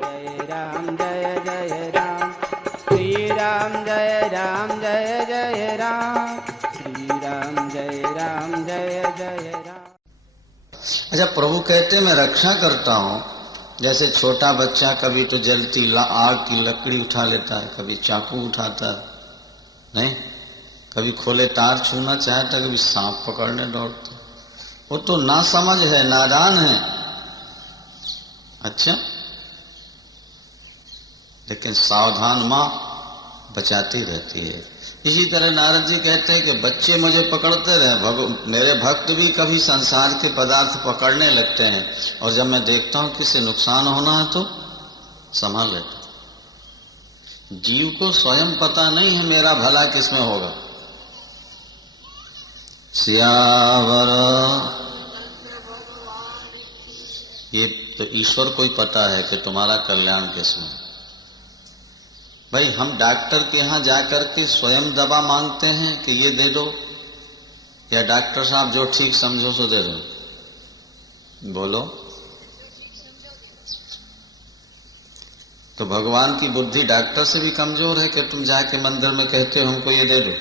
जय राम जय जय राम श्री राम जय जय राम श्री राम जय राम। अच्छा, प्रभु कहते मैं रक्षा करता हूं। जैसे छोटा बच्चा कभी तो जलती आग की लकड़ी उठा लेता है, कभी चाकू उठाता है, नहीं, कभी खोले तार छूना चाहता है, कभी सांप पकड़ने दौड़ता। वो तो ना समझ है, नादान है। अच्छा, लेकिन सावधान मां बचाती रहती है। इसी तरह नारद जी कहते हैं कि बच्चे मुझे पकड़ते रहे, मेरे भक्त भी कभी संसार के पदार्थ पकड़ने लगते हैं, और जब मैं देखता हूं किसी नुकसान होना है तो संभाल लेता। जीव को स्वयं पता नहीं है मेरा भला किसमें होगा। सियावर, ये तो ईश्वर को ही पता है कि तुम्हारा कल्याण किसमें। भाई, हम डॉक्टर के यहां जाकर के स्वयं दवा मांगते हैं कि ये दे दो, या डॉक्टर साहब जो ठीक समझो सो दे दो? बोलो। तो भगवान की बुद्धि डॉक्टर से भी कमजोर है कि तुम जाके मंदिर में कहते हो हमको ये दे दो?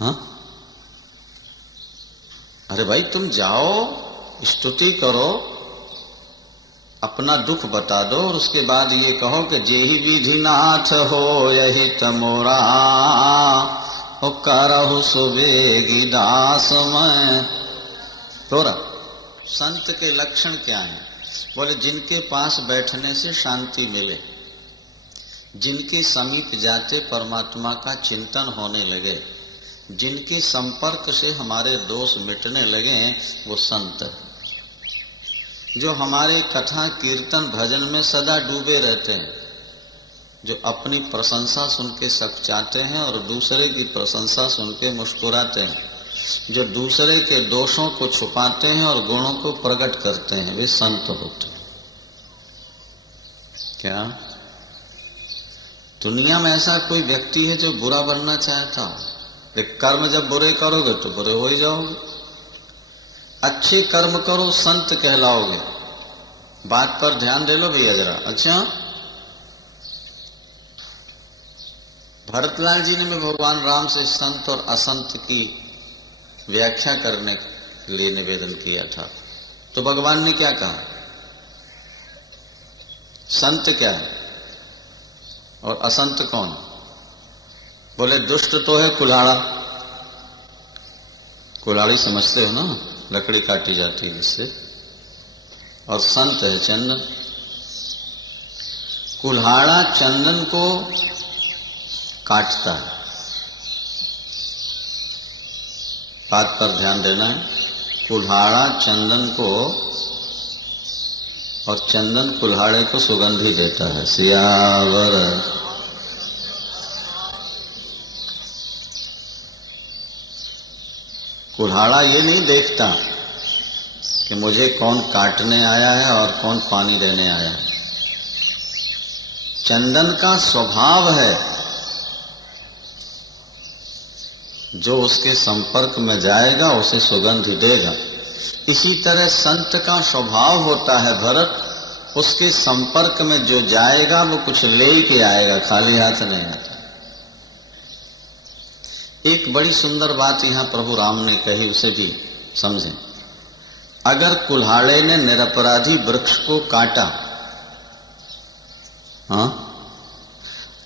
हाँ, अरे भाई, तुम जाओ, स्तुति करो, अपना दुख बता दो, और उसके बाद ये कहो कि जेहि विधिनाथ हो यही तमोरा ओ करहु सुबेगी दास मैं। तोरा संत के लक्षण क्या हैं? बोले जिनके पास बैठने से शांति मिले, जिनके समीप जाते परमात्मा का चिंतन होने लगे, जिनके संपर्क से हमारे दोष मिटने लगे, वो संत है। जो हमारे कथा कीर्तन भजन में सदा डूबे रहते हैं, जो अपनी प्रशंसा सुन के सकचाते हैं और दूसरे की प्रशंसा सुन के मुस्कुराते हैं, जो दूसरे के दोषों को छुपाते हैं और गुणों को प्रकट करते हैं, वे संत होते हैं। क्या दुनिया में ऐसा कोई व्यक्ति है जो बुरा बनना चाहता हो? एक कर्म जब बुरे करोगे तो बुरे हो ही जाओगे, अच्छे कर्म करो संत कहलाओगे। बात पर ध्यान दे लो भैया जरा। अच्छा, भरतलाल जी ने भी भगवान राम से संत और असंत की व्याख्या करने के लिए निवेदन किया था, तो भगवान ने क्या कहा? संत क्या है और असंत कौन? बोले दुष्ट तो है कुल्हाड़ा, कुल्हाड़ी समझते हो ना, लकड़ी काटी जाती है इससे, और संत है चंदन। कुल्हाड़ा चंदन को काटता है, बात पर ध्यान देना है। कुल्हाड़ा चंदन को और चंदन कुल्हाड़े को सुगंधी देता है। सियावर। कुल्हाड़ा ये नहीं देखता कि मुझे कौन काटने आया है और कौन पानी देने आया है। चंदन का स्वभाव है, जो उसके संपर्क में जाएगा उसे सुगंध देगा। इसी तरह संत का स्वभाव होता है भरत, उसके संपर्क में जो जाएगा वो कुछ ले के आएगा, खाली हाथ नहीं आता। एक बड़ी सुंदर बात यहां प्रभु राम ने कही, उसे भी समझें। अगर कुल्हाड़े ने निरपराधी वृक्ष को काटा, हाँ,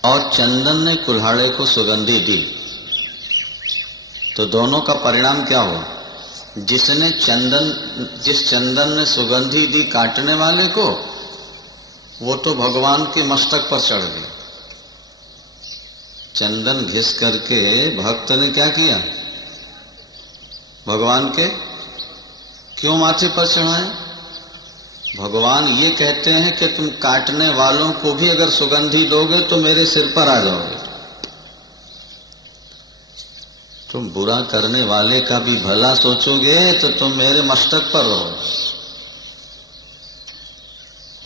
और चंदन ने कुल्हाड़े को सुगंधी दी, तो दोनों का परिणाम क्या हुआ? जिस चंदन ने सुगंधी दी काटने वाले को, वो तो भगवान के मस्तक पर चढ़ गया। चंदन घिस करके भक्त ने क्या किया? भगवान के क्यों माथे पर चढ़ाए? भगवान ये कहते हैं कि तुम काटने वालों को भी अगर सुगंधी दोगे तो मेरे सिर पर आ जाओगे। तुम बुरा करने वाले का भी भला सोचोगे तो तुम मेरे मस्तक पर रहोगे।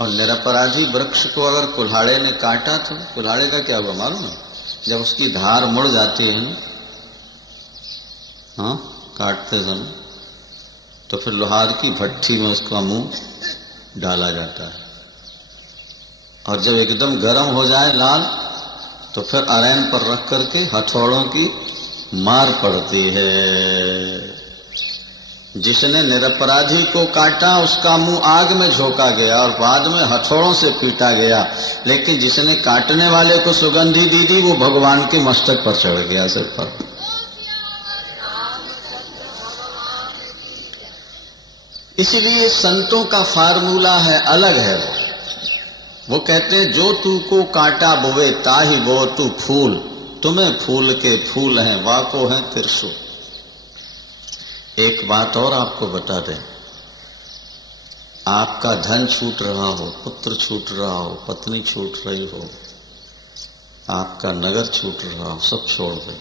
और निरपराधी वृक्ष को अगर कुल्हाड़े ने काटा तो कुल्हाड़े का क्या हुआ मालूम है? जब उसकी धार मुड़ जाती है ना, हाँ, काटते समय, तो फिर लोहार की भट्ठी में उसका मुंह डाला जाता है, और जब एकदम गर्म हो जाए लाल तो फिर अरैन पर रख करके हथौड़ों की मार पड़ती है। जिसने निरपराधी को काटा उसका मुंह आग में झोंका गया और बाद में हथौड़ों से पीटा गया, लेकिन जिसने काटने वाले को सुगंधी दी थी वो भगवान के मस्तक पर चढ़ गया, सिर पर। इसलिए संतों का फार्मूला है, अलग है। वो कहते हैं जो तू को काटा बोवे ताही बो तू फूल, तुम्हें फूल के फूल हैं वाको हैं त्रिशूल। एक बात और आपको बता दें, आपका धन छूट रहा हो, पुत्र छूट रहा हो, पत्नी छूट रही हो, आपका नगर छूट रहा हो, सब छोड़ दे,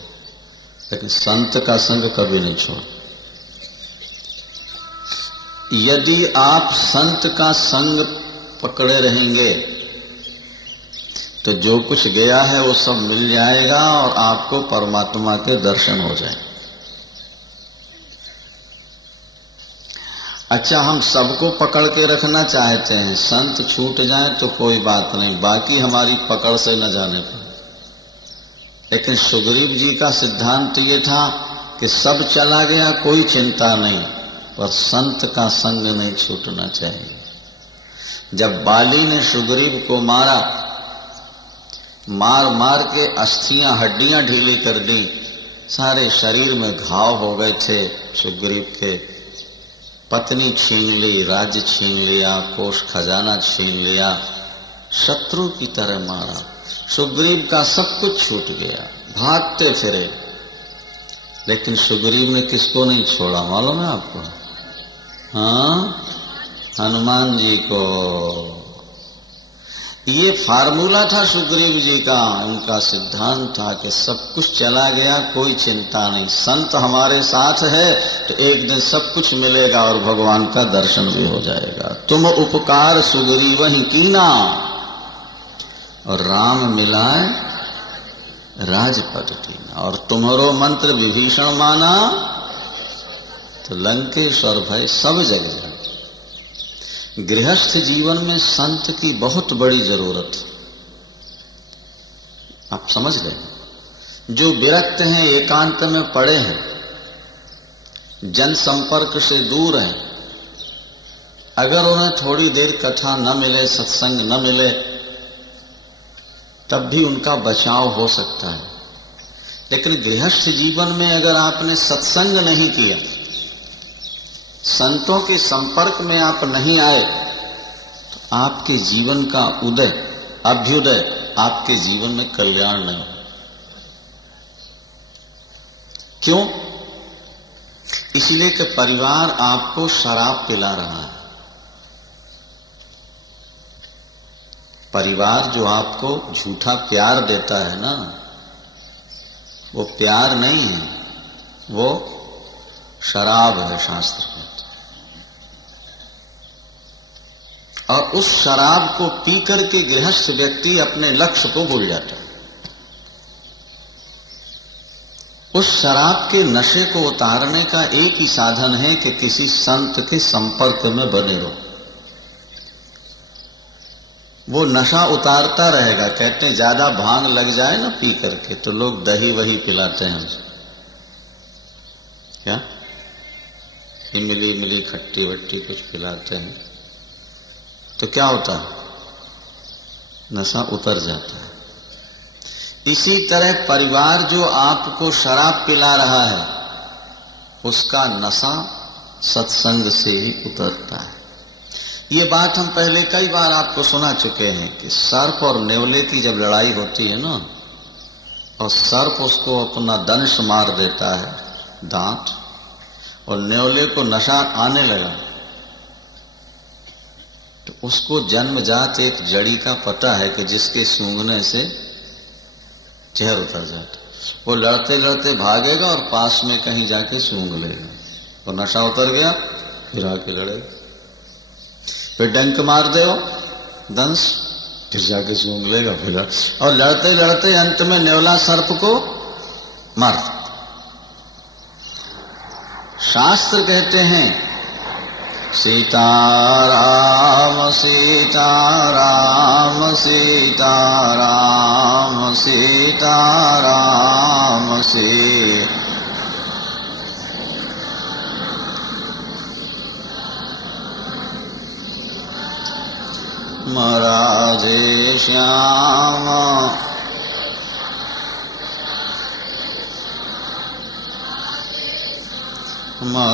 लेकिन संत का संग कभी नहीं छोड़। यदि आप संत का संग पकड़े रहेंगे तो जो कुछ गया है वो सब मिल जाएगा और आपको परमात्मा के दर्शन हो जाए। अच्छा, हम सबको पकड़ के रखना चाहते हैं, संत छूट जाए तो कोई बात नहीं, बाकी हमारी पकड़ से न जाने पाए। लेकिन सुग्रीव जी का सिद्धांत ये था कि सब चला गया कोई चिंता नहीं, पर संत का संग नहीं छूटना चाहिए। जब बाली ने सुग्रीव को मारा, मार मार के अस्थियां हड्डियां ढीली कर दी, सारे शरीर में घाव हो गए थे सुग्रीव के, पत्नी छीन ली, राज्य छीन लिया, कोष खजाना छीन लिया, शत्रु की तरह मारा, सुग्रीव का सब कुछ छूट गया, भागते फिरे। लेकिन सुग्रीव ने किसको नहीं छोड़ा मालूम है आपको? हाँ, हनुमान जी को। ये फार्मूला था सुग्रीव जी का, उनका सिद्धांत था कि सब कुछ चला गया कोई चिंता नहीं, संत हमारे साथ है तो एक दिन सब कुछ मिलेगा और भगवान का दर्शन भी हो जाएगा। तुम उपकार सुग्रीव ही कीना और राम मिलाए राजपद कीना, और तुम्हारो मंत्र विभीषण माना तो लंकेश्वर भय सब जग जाए। गृहस्थ जीवन में संत की बहुत बड़ी जरूरत है, आप समझ गए। जो विरक्त हैं, एकांत में पड़े हैं, जन संपर्क से दूर हैं, अगर उन्हें थोड़ी देर कथा न मिले, सत्संग न मिले, तब भी उनका बचाव हो सकता है। लेकिन गृहस्थ जीवन में अगर आपने सत्संग नहीं किया, संतों के संपर्क में आप नहीं आए, तो आपके जीवन का उदय, अभ्युदय, आपके जीवन में कल्याण नहीं। क्यों? इसलिए कि परिवार आपको शराब पिला रहा है। परिवार जो आपको झूठा प्यार देता है ना, वो प्यार नहीं है, वो शराब है, शास्त्र में। और उस शराब को पी करके गृहस्थ व्यक्ति अपने लक्ष्य को भूल जाता है। उस शराब के नशे को उतारने का एक ही साधन है कि किसी संत के संपर्क में बने रहो। वो नशा उतारता रहेगा। कहते हैं ज्यादा भांग लग जाए ना पी करके तो लोग दही वही पिलाते हैं, क्या इमली मिली खट्टी वट्टी कुछ पिलाते हैं, तो क्या होता है? नशा उतर जाता है। इसी तरह परिवार जो आपको शराब पिला रहा है, उसका नशा सत्संग से ही उतरता है। ये बात हम पहले कई बार आपको सुना चुके हैं कि सर्प और नेवले की जब लड़ाई होती है ना, और सर्प उसको अपना दंश मार देता है, दांत, और नेवले को नशा आने लगा, तो उसको जन्मजात एक जड़ी का पता है कि जिसके सूंघने से जहर उतर जाता। वो लड़ते लड़ते भागेगा और पास में कहीं जाके सूंघ लेगा, और नशा उतर गया, फिर आके लड़ेगा, फिर डंक मार दे दंश, फिर जाके सूंघ लेगा, फिर और लड़ते लड़ते अंत में नेवला सर्प को मार। शास्त्र कहते हैं सीताराम सीताराम सीताराम सीताराम सीता राधे श्याम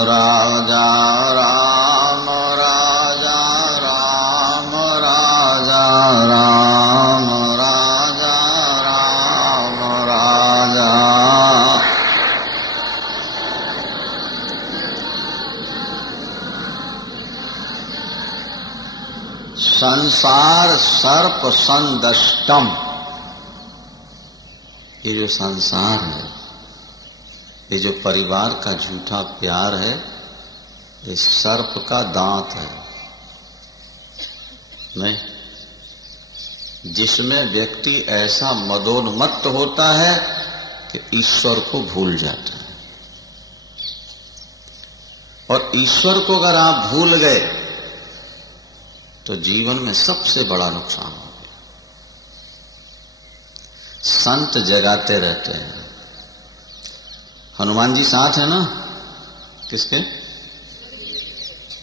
राजा राम राजा राम राजा राम राजा राम राजा संसार सर्प संदष्टम। ये जो संसार है, ये जो परिवार का झूठा प्यार है, ये सर्प का दांत है। नहीं, जिसमें व्यक्ति ऐसा मदोन्मत्त होता है कि ईश्वर को भूल जाता है। और ईश्वर को अगर आप भूल गए तो जीवन में सबसे बड़ा नुकसान हो गया। संत जगाते रहते हैं। हनुमान जी साथ है ना? किसके?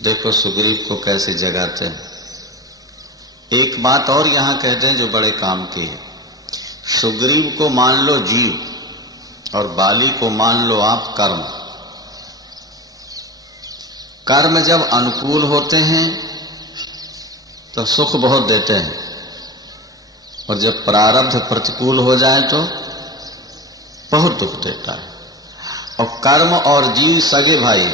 देखो सुग्रीव को कैसे जगाते हैं। एक बात और यहां कहते हैं जो बड़े काम की है। सुग्रीव को मान लो जीव और बाली को मान लो आप कर्म। कर्म जब अनुकूल होते हैं तो सुख बहुत देते हैं, और जब प्रारब्ध प्रतिकूल हो जाए तो बहुत दुख देता है। और कर्म और जीव सगे भाई।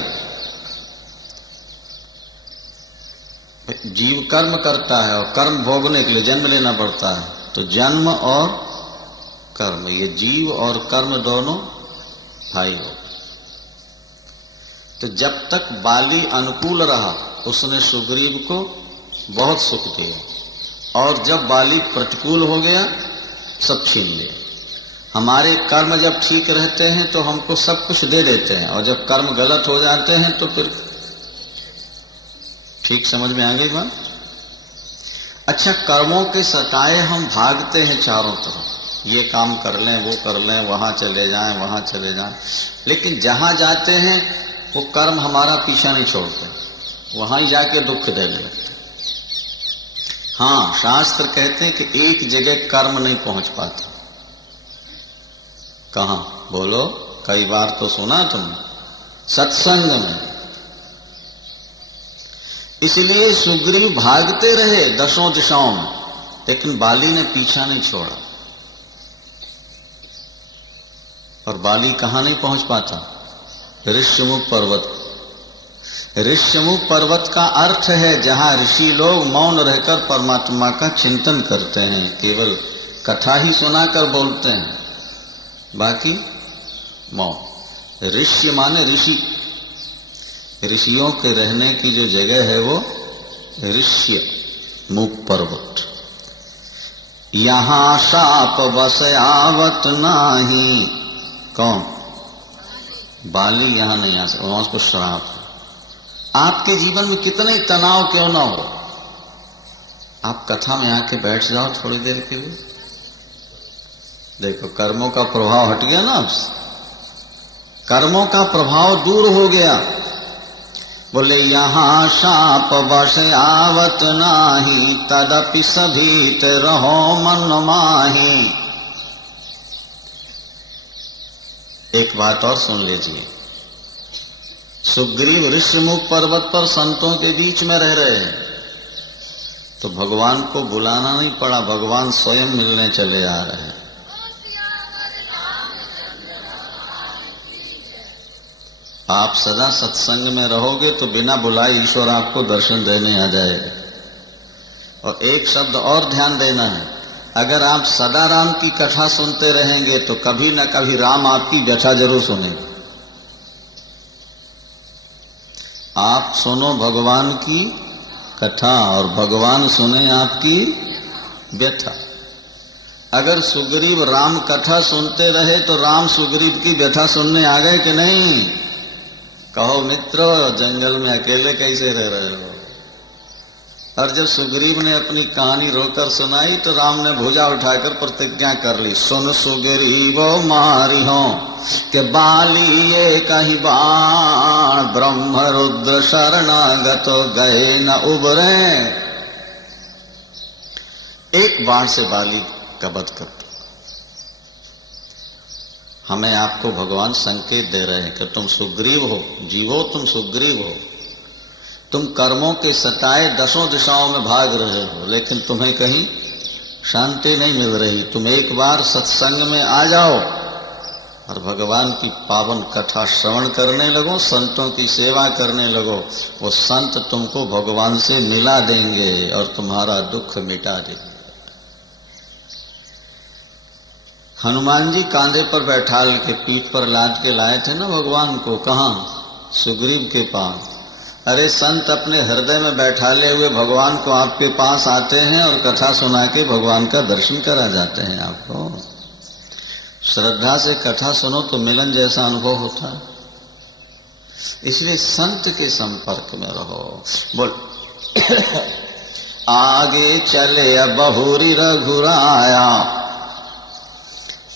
जीव कर्म करता है और कर्म भोगने के लिए जन्म लेना पड़ता है, तो जन्म और कर्म, ये जीव और कर्म दोनों भाई हो। तो जब तक बाली अनुकूल रहा उसने सुग्रीव को बहुत सुख दिया, और जब बाली प्रतिकूल हो गया सब छीन लिया। हमारे कर्म जब ठीक रहते हैं तो हमको सब कुछ दे देते हैं, और जब कर्म गलत हो जाते हैं तो फिर ठीक समझ में आ गई बात? अच्छा, कर्मों के सताए हम भागते हैं चारों तरफ, ये काम कर लें, वो कर लें, वहां चले जाएं, वहां चले जाएं, लेकिन जहां जाते हैं वो कर्म हमारा पीछा नहीं छोड़ते, वहां ही जाके दुख देने लगते। हाँ, शास्त्र कहते हैं कि एक जगह कर्म नहीं पहुंच पाता। कहां? बोलो, कई बार तो सुना तुमने, सत्संग में। इसलिए सुग्रीव भागते रहे दसों दिशाओं में, लेकिन बाली ने पीछा नहीं छोड़ा। और बाली कहां नहीं पहुंच पाता? ऋष्यमुख पर्वत। ऋष्यमुख पर्वत का अर्थ है जहां ऋषि लोग मौन रहकर परमात्मा का चिंतन करते हैं, केवल कथा ही सुनाकर बोलते हैं, बाकी मौन। ऋष्य माने ऋषि, ऋषियों के रहने की जो जगह है वो ऋष्य मुख पर्वत। यहां साप बस आवत नाही। कौन? बाली यहां नहीं आ सकता, वहां उसको श्राप है। आपके जीवन में कितने तनाव क्यों ना हो, आप कथा में आके बैठ जाओ थोड़ी देर के लिए, देखो कर्मों का प्रभाव हट गया ना, कर्मों का प्रभाव दूर हो गया। बोले यहां शाप बस आवत नाही, तदपि सभीत रहो मन माही। एक बात और सुन लीजिए। सुग्रीव ऋष्यमुख पर्वत पर संतों के बीच में रह रहे हैं, तो भगवान को बुलाना नहीं पड़ा, भगवान स्वयं मिलने चले आ रहे हैं। आप सदा सत्संग में रहोगे तो बिना बुलाए ईश्वर आपको दर्शन देने आ जाएगा। और एक शब्द और ध्यान देना है, अगर आप सदा राम की कथा सुनते रहेंगे तो कभी न कभी राम आपकी व्यथा जरूर सुनेंगे। आप सुनो भगवान की कथा और भगवान सुने आपकी व्यथा। अगर सुग्रीव राम कथा सुनते रहे तो राम सुग्रीव की व्यथा सुनने आ गए कि नहीं? कहो मित्र, जंगल में अकेले कैसे रह रहे हो। और जब सुग्रीव ने अपनी कहानी रोकर सुनाई तो राम ने भुजा उठाकर प्रतिज्ञा कर ली, सुन सुग्रीव मारी हो कि बाली ये कहीं बाण, ब्रह्म रुद्र शरणागत गए न उबरे। एक बाण से बाली का वध कर दो। हमें आपको भगवान संकेत दे रहे हैं कि तुम सुग्रीव हो, जीवो तुम सुग्रीव हो। तुम कर्मों के सताए दसों दिशाओं में भाग रहे हो, लेकिन तुम्हें कहीं शांति नहीं मिल रही। तुम एक बार सत्संग में आ जाओ और भगवान की पावन कथा श्रवण करने लगो, संतों की सेवा करने लगो। वो संत तुमको भगवान से मिला देंगे और तुम्हारा दुख मिटा देंगे। हनुमान जी कांधे पर बैठा के पीठ पर लाद के लाए थे ना भगवान को, कहाँ? सुग्रीव के पास। अरे संत अपने हृदय में बैठाले हुए भगवान को आपके पास आते हैं और कथा सुना के भगवान का दर्शन करा जाते हैं। आपको श्रद्धा से कथा सुनो तो मिलन जैसा अनुभव होता है। इसलिए संत के संपर्क में रहो। बोल आगे चले बहुरी रघुराया,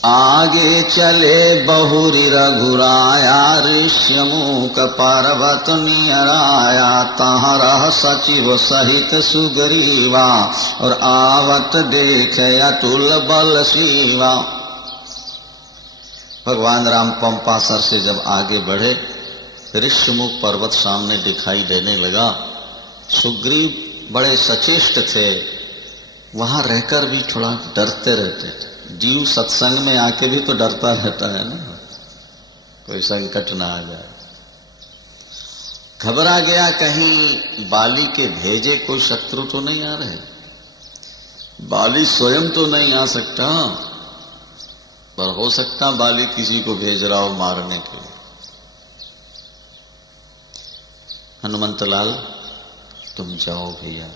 आगे चले बहुरी रघुराया, ऋष्यमुख पर्वत नियराया, तहाँ रह सचिव सहित सुग्रीवा, और आवत देख अतुल बल शिवा। भगवान राम पंपासर से जब आगे बढ़े, ऋष्यमुख पर्वत सामने दिखाई देने लगा। सुग्रीव बड़े सचेष्ट थे, वहां रहकर भी थोड़ा डरते रहते थे। जीव सत्संग में आके भी तो डरता रहता है ना, कोई संकट ना आ जाए। घबरा गया, कहीं बाली के भेजे कोई शत्रु तो नहीं आ रहे। बाली स्वयं तो नहीं आ सकता, पर हो सकता बाली किसी को भेज रहा हो मारने के लिए। हनुमंतलाल तुम जाओ भैया,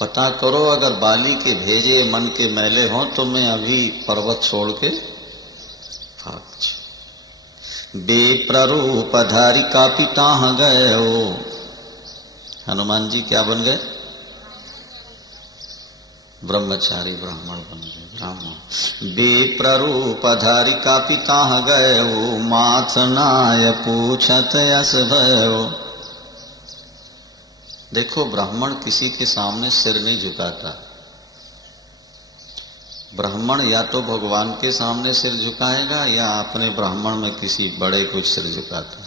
पता करो, अगर बाली के भेजे मन के मैले हों तो मैं अभी पर्वत छोड़ के भाग जाऊं। बेप्ररूप धारी का पिता गए हो। हनुमान जी क्या बन गए? ब्रह्मचारी ब्राह्मण बन गए, ब्राह्मण। बेप्ररूप धारी का पिता गए हो, माथ नाय पूछत यस भयो। देखो, ब्राह्मण किसी के सामने सिर नहीं झुकाता। ब्राह्मण या तो भगवान के सामने सिर झुकाएगा या अपने ब्राह्मण में किसी बड़े को सिर झुकाता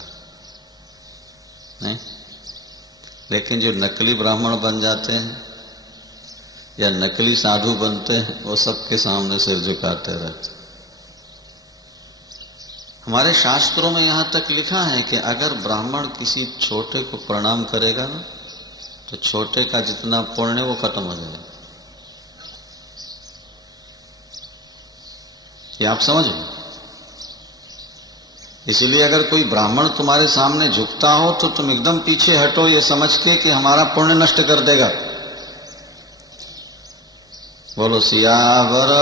नहीं। लेकिन जो नकली ब्राह्मण बन जाते हैं या नकली साधु बनते हैं, वो सबके सामने सिर झुकाते रहते। हमारे शास्त्रों में यहां तक लिखा है कि अगर ब्राह्मण किसी छोटे को प्रणाम करेगा ना, तो छोटे का जितना पुण्य वो खत्म हो जाएगा। ये आप समझ लो। इसलिए अगर कोई ब्राह्मण तुम्हारे सामने झुकता हो तो तुम एकदम पीछे हटो, ये समझ के कि हमारा पुण्य नष्ट कर देगा। बोलो सियावर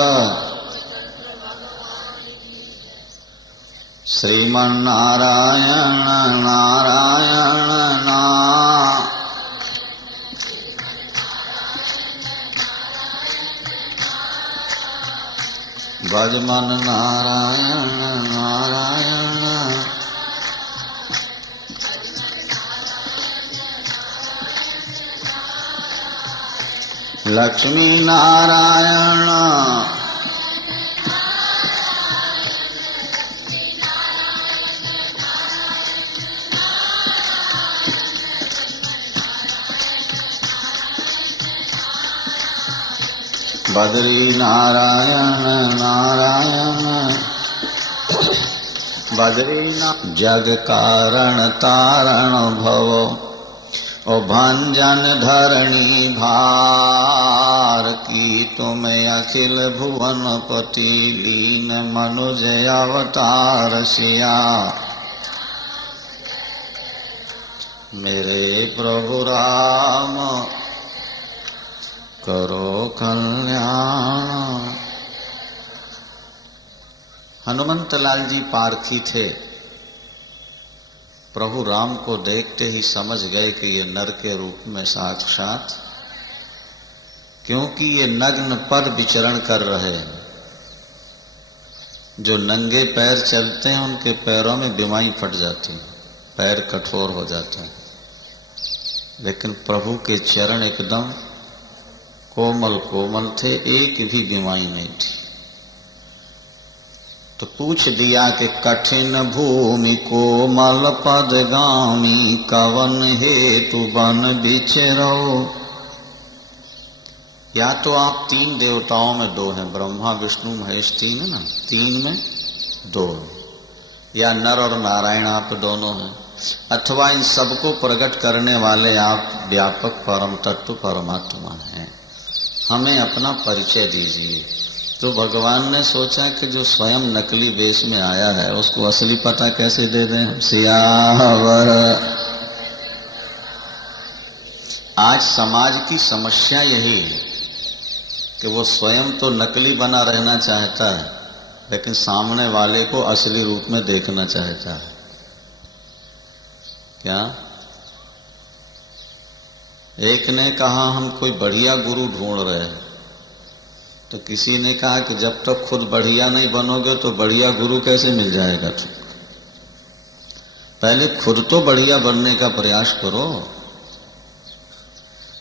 श्रीमन नारायण नारायण नारायण। भजमन नारायण नारायण। लक्ष्मी नारायण बद्री नारायण नारायण। बद्री जग कारण तारण भव, ओ भंजन धरणी भार की, तुम अखिल भुवन पति लीन मनुज अवतार सिया। मेरे प्रभु राम करो कल्याण। हनुमंतलाल जी पारखी थे। प्रभु राम को देखते ही समझ गए कि ये नर के रूप में साक्षात, क्योंकि ये नग्न पद विचरण कर रहे हैं। जो नंगे पैर चलते हैं उनके पैरों में बिमाई फट जाती है, पैर कठोर हो जाते हैं, लेकिन प्रभु के चरण एकदम कोमल कोमल थे, एक भी बिमाई नहीं थी। तो पूछ दिया कि कठिन भूमि कोमल पदगामी, कवन हेतु बन बिचरो। या तो आप तीन देवताओं में दो हैं, ब्रह्मा विष्णु महेश तीन है ना, तीन में दो, या नर और नारायण आप दोनों हैं, अथवा इन सबको प्रकट करने वाले आप व्यापक परम तत्व परमात्मा हैं। हमें अपना परिचय दीजिए। तो भगवान ने सोचा कि जो स्वयं नकली वेश में आया है उसको असली पता कैसे दे दें। सियावर। आज समाज की समस्या यही है कि वो स्वयं तो नकली बना रहना चाहता है, लेकिन सामने वाले को असली रूप में देखना चाहता है। क्या? एक ने कहा हम कोई बढ़िया गुरु ढूंढ रहे हैं, तो किसी ने कहा कि जब तक खुद बढ़िया नहीं बनोगे तो बढ़िया गुरु कैसे मिल जाएगा। पहले खुद तो बढ़िया बनने का प्रयास करो।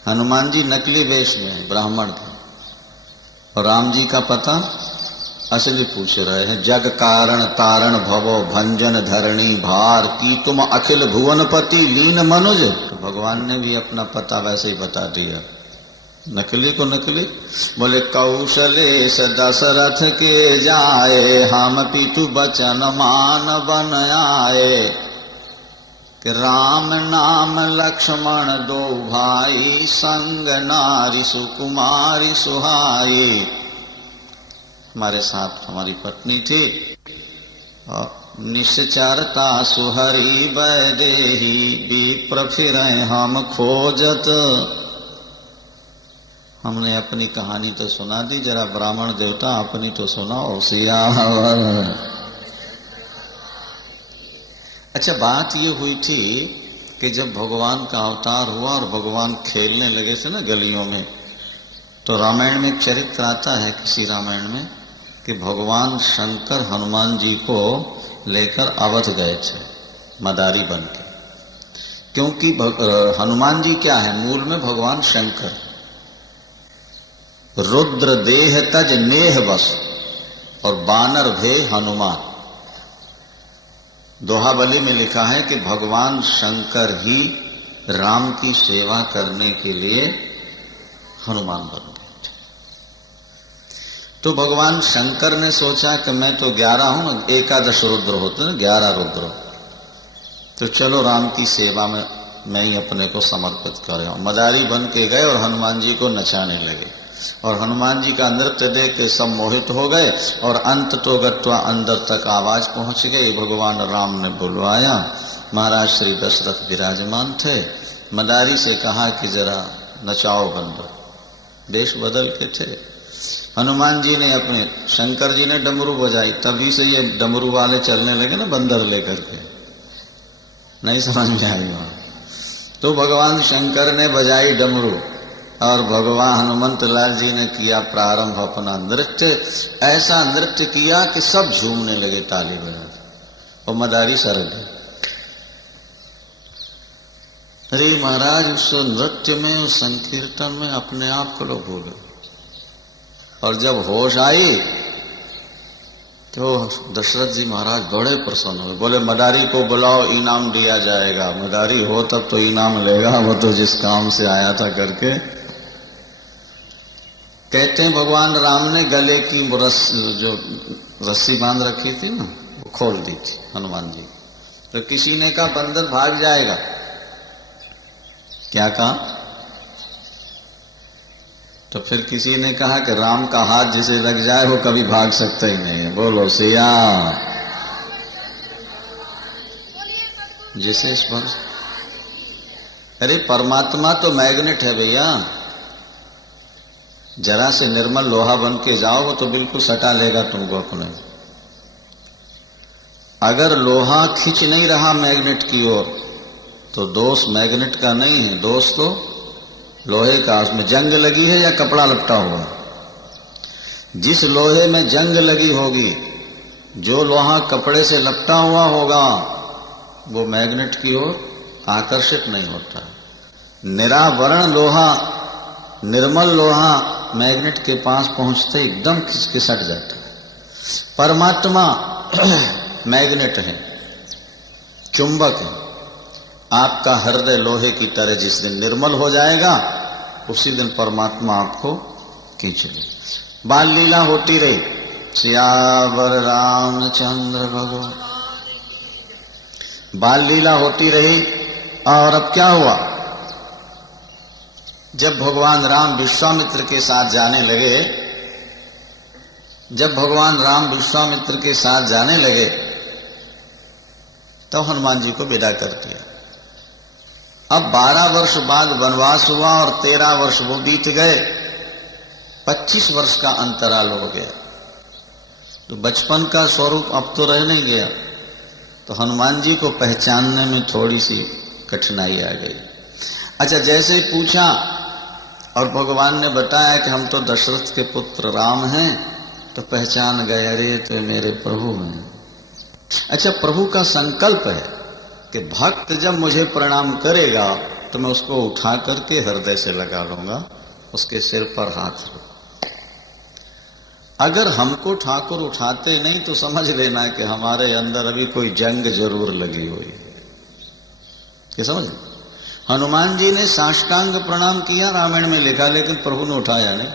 हनुमान जी नकली वेश में ब्राह्मण थे, और राम जी का पता असली पूछ रहे हैं। जग कारण तारण भवो भंजन धरणी भार, की तुम अखिल भुवनपति लीन मनुज। तो भगवान ने भी अपना पता वैसे ही बता दिया, नकली को नकली। बोले कौशलेश दशरथ के जाए, हम पितु बचन मान बन आए, कि राम नाम लक्ष्मण दो भाई, संग नारी सुकुमारी सुहाई। हमारे साथ हमारी पत्नी थी, और निश्चरता सुहरी वैदेही, विप्र फिरें हम खोजत। हमने अपनी कहानी तो सुना दी, जरा ब्राह्मण देवता अपनी तो सुनाओ। सियावर। अच्छा, बात ये हुई थी कि जब भगवान का अवतार हुआ और भगवान खेलने लगे थे ना गलियों में, तो रामायण में एक चरित्र आता है, किसी रामायण में, कि भगवान शंकर हनुमान जी को लेकर अवध गए थे मदारी बन के। क्योंकि हनुमान जी क्या है, मूल में भगवान शंकर, रुद्र देह तज नेह बस, और बानर भे हनुमान। दोहाबली में लिखा है कि भगवान शंकर ही राम की सेवा करने के लिए हनुमान बन गए थे। तो भगवान शंकर ने सोचा कि मैं तो 11 हूं, 11 रुद्र होते हैं, 11 रुद्र, तो चलो राम की सेवा में मैं ही अपने को समर्पित कर रहा हूं। मदारी बन के गए और हनुमान जी को नचाने लगे, और हनुमान जी का नृत्य देख के सब मोहित हो गए, और अंत तो गत्वा अंदर तक आवाज पहुंच गई। भगवान राम ने बुलवाया। महाराज श्री दशरथ विराजमान थे। मदारी से कहा कि जरा नचाओ बंदो, देश बदल के थे। हनुमान जी ने अपने, शंकर जी ने डमरू बजाई, तभी से ये डमरू वाले चलने लगे ना बंदर लेकर के। नहीं समझ में आई वहां। तो भगवान शंकर ने बजाई डमरू, और भगवान हनुमंत लाल जी ने किया प्रारंभ अपना नृत्य। ऐसा नृत्य किया कि सब झूमने लगे ताली बजा, और मदारी सरक गई। अरे महाराज, उस नृत्य में, उस संकीर्तन में अपने आप को लोग भूल गए। और जब होश आई तो दशरथ जी महाराज बड़े प्रसन्न हुए। बोले मदारी को बुलाओ, इनाम दिया जाएगा। मदारी हो तब तो इनाम लेगा, वो तो जिस काम से आया था करके। कहते हैं भगवान राम ने गले की जो रस्सी बांध रखी थी ना, वो खोल दी थी हनुमान जी। तो किसी ने कहा बंदर भाग जाएगा। क्या कहा? तो फिर किसी ने कहा कि राम का हाथ जिसे लग जाए वो कभी भाग सकता ही नहीं है। बोलो सिया। जिसे स्पर्श, अरे परमात्मा तो मैग्नेट है भैया। जरा से निर्मल लोहा बन के जाओ, वो तो बिल्कुल सटा लेगा तुमको अपने। अगर लोहा खींच नहीं रहा मैग्नेट की ओर तो दोष मैग्नेट का नहीं है, दोष तो लोहे का। उसमें जंग लगी है या कपड़ा लपटा हुआ। जिस लोहे में जंग लगी होगी, जो लोहा कपड़े से लपटा हुआ होगा, वो मैग्नेट की ओर आकर्षित नहीं होता। निरावरण लोहा, निर्मल लोहा मैग्नेट के पास पहुंचते एकदम खिसक जाता है। परमात्मा मैग्नेट है, चुंबक है। आपका हृदय लोहे की तरह जिस दिन निर्मल हो जाएगा, उसी दिन परमात्मा आपको खींच ले। बाल लीला होती रही, सियावर रामचंद्र भगवान, बाल लीला होती रही। और अब क्या हुआ, जब भगवान राम विश्वामित्र के साथ जाने लगे, जब भगवान राम विश्वामित्र के साथ जाने लगे, तो हनुमान जी को विदा कर दिया। अब 12 वर्ष बाद वनवास हुआ और 13 वर्ष वो बीत गए, 25 वर्ष का अंतराल हो गया। तो बचपन का स्वरूप अब तो रह नहीं गया, तो हनुमान जी को पहचानने में थोड़ी सी कठिनाई आ गई। अच्छा, जैसे ही पूछा और भगवान ने बताया कि हम तो दशरथ के पुत्र राम हैं, तो पहचान गए, अरे तो मेरे प्रभु हैं। अच्छा, प्रभु का संकल्प है कि भक्त जब मुझे प्रणाम करेगा तो मैं उसको उठा करके हृदय से लगा लूंगा, उसके सिर पर हाथ रख। अगर हमको ठाकुर उठाते नहीं तो समझ लेना कि हमारे अंदर अभी कोई जंग जरूर लगी हुई है। क्या समझ? हनुमान जी ने साष्टांग प्रणाम किया, रामायण में लिखा, लेकिन प्रभु ने उठाया नहीं।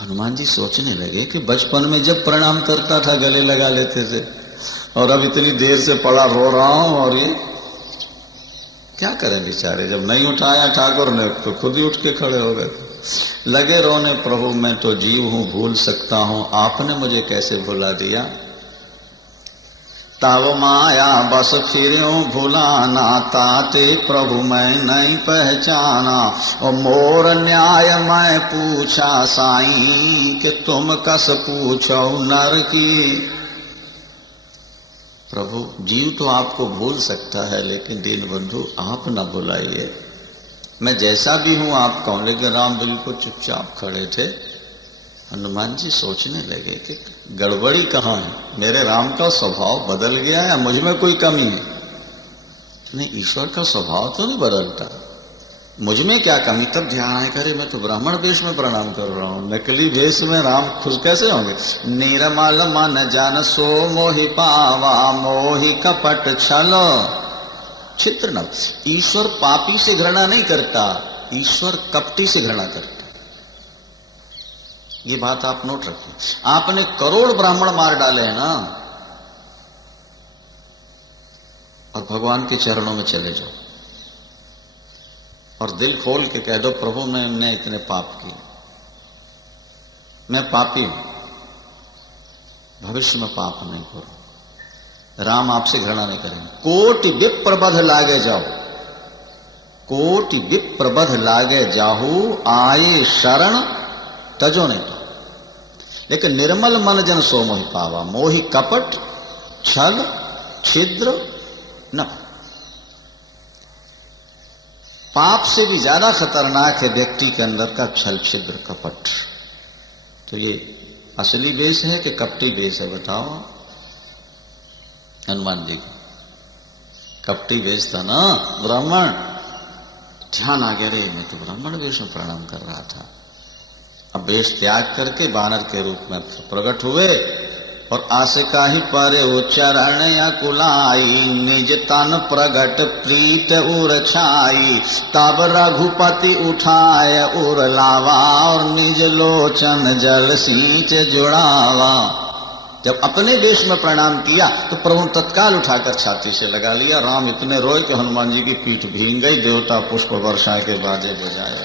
हनुमान जी सोचने लगे कि बचपन में जब प्रणाम करता था गले लगा लेते थे, और अब इतनी देर से पड़ा रो रहा हूं, और ये क्या करें बेचारे। जब नहीं उठाया ठाकुर ने तो खुद ही उठ के खड़े हो गए, लगे रोने, प्रभु मैं तो जीव हूं, भूल सकता हूं, आपने मुझे कैसे भुला दिया। तब माया बस फिर्यो भुलाना, ताते प्रभु मैं नहीं पहचाना। और मोर न्याय मैं पूछा साईं, कि तुम कस पूछो नर की। प्रभु, जीव तो आपको भूल सकता है, लेकिन दीन बंधु आप न भुलाइए। मैं जैसा भी हूं आपका हूं। लेकिन राम बिल्कुल चुपचाप खड़े थे। हनुमान जी सोचने लगे कि गड़बड़ी कहाँ है, मेरे राम का स्वभाव बदल गया है या मुझ में कोई कमी है। नहीं, ईश्वर का स्वभाव तो नहीं बदलता, मुझ में क्या कमी। तब ध्यान आए, करे मैं तो ब्राह्मण वेश में प्रणाम कर रहा हूं, नकली वेश में राम खुश कैसे होंगे। निर्मल मन जान सो मोहि पावा, मोहि कपट छल छित्र न। ईश्वर पापी से घृणा नहीं करता, ईश्वर कपटी से घृणा करता। ये बात आप नोट रखिए। आपने करोड़ ब्राह्मण मार डाले हैं ना, और भगवान के चरणों में चले जाओ और दिल खोल के कह दो, प्रभु मैंने इतने पाप किए, मैं पापी हूं, भविष्य में पाप नहीं करूं। राम आपसे घृणा नहीं करेंगे। कोटि विप्रबध लागे जाओ, कोटि विप्रबध लागे जाहू, आए शरण तजो नहीं। लेकिन निर्मल मन जन सो मोहि पावा, मोहि कपट छल छिद्र न। पाप से भी ज्यादा खतरनाक है व्यक्ति के अंदर का छल छिद्र कपट। तो ये असली वेश है कि कपटी वेश है, बताओ। हनुमान जी कपटी वेश था ना, ब्राह्मण। ध्यान आ गया, रे मैं तो ब्राह्मण वेश में प्रणाम कर रहा था। अब वेश त्याग करके वानर के रूप में प्रकट हुए, और आशिका ही पर उच्चरण अकुलाई, निज तन प्रगट प्रीत उर छाई। तब रघुपति उठाय उर लावा, और निज लोचन जल सींच जुड़ावा। जब अपने वेश में प्रणाम किया तो प्रभु तत्काल उठाकर छाती से लगा लिया। राम इतने रोए कि हनुमान जी की पीठ भीग गई। देवता पुष्प वर्षा के बाजे बजाए।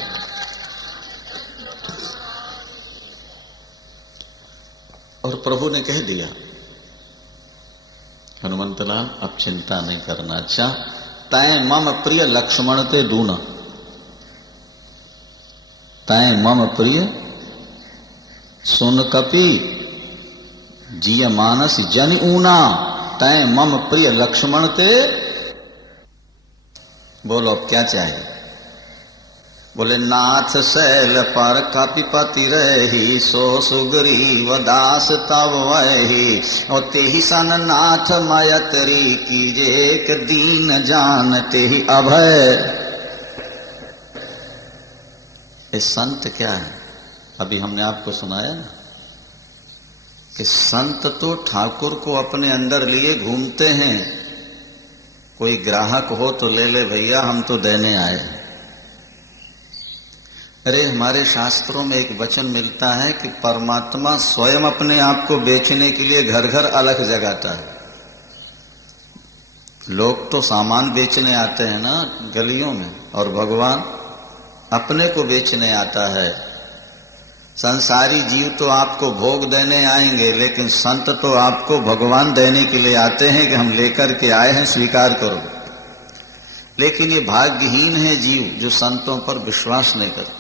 और प्रभु ने कह दिया, हनुमंतलाल अब चिंता नहीं करना। अच्छा, तय मम प्रिय लक्ष्मण ते दूना, तय मम प्रिय सुन कपि जिय मानस जन ऊना। तय मम प्रिय लक्ष्मण ते। बोलो अब क्या चाहिए? बोले नाथ शैल पर कपिपति रही, सो सुग्रीव दास तब वही। और तेहि सन नाथ मयतरी कीजे, एक दीन जानते ही अभय। ये संत क्या है? अभी हमने आपको सुनाया ना कि संत तो ठाकुर को अपने अंदर लिए घूमते हैं। कोई ग्राहक हो तो ले ले भैया, हम तो देने आए। अरे हमारे शास्त्रों में एक वचन मिलता है कि परमात्मा स्वयं अपने आप को बेचने के लिए घर घर अलग जगाता है। लोग तो सामान बेचने आते हैं ना गलियों में, और भगवान अपने को बेचने आता है। संसारी जीव तो आपको भोग देने आएंगे, लेकिन संत तो आपको भगवान देने के लिए आते हैं कि हम लेकर के आए हैं, स्वीकार करो। लेकिन ये भाग्यहीन है जीव जो संतों पर विश्वास नहीं करता।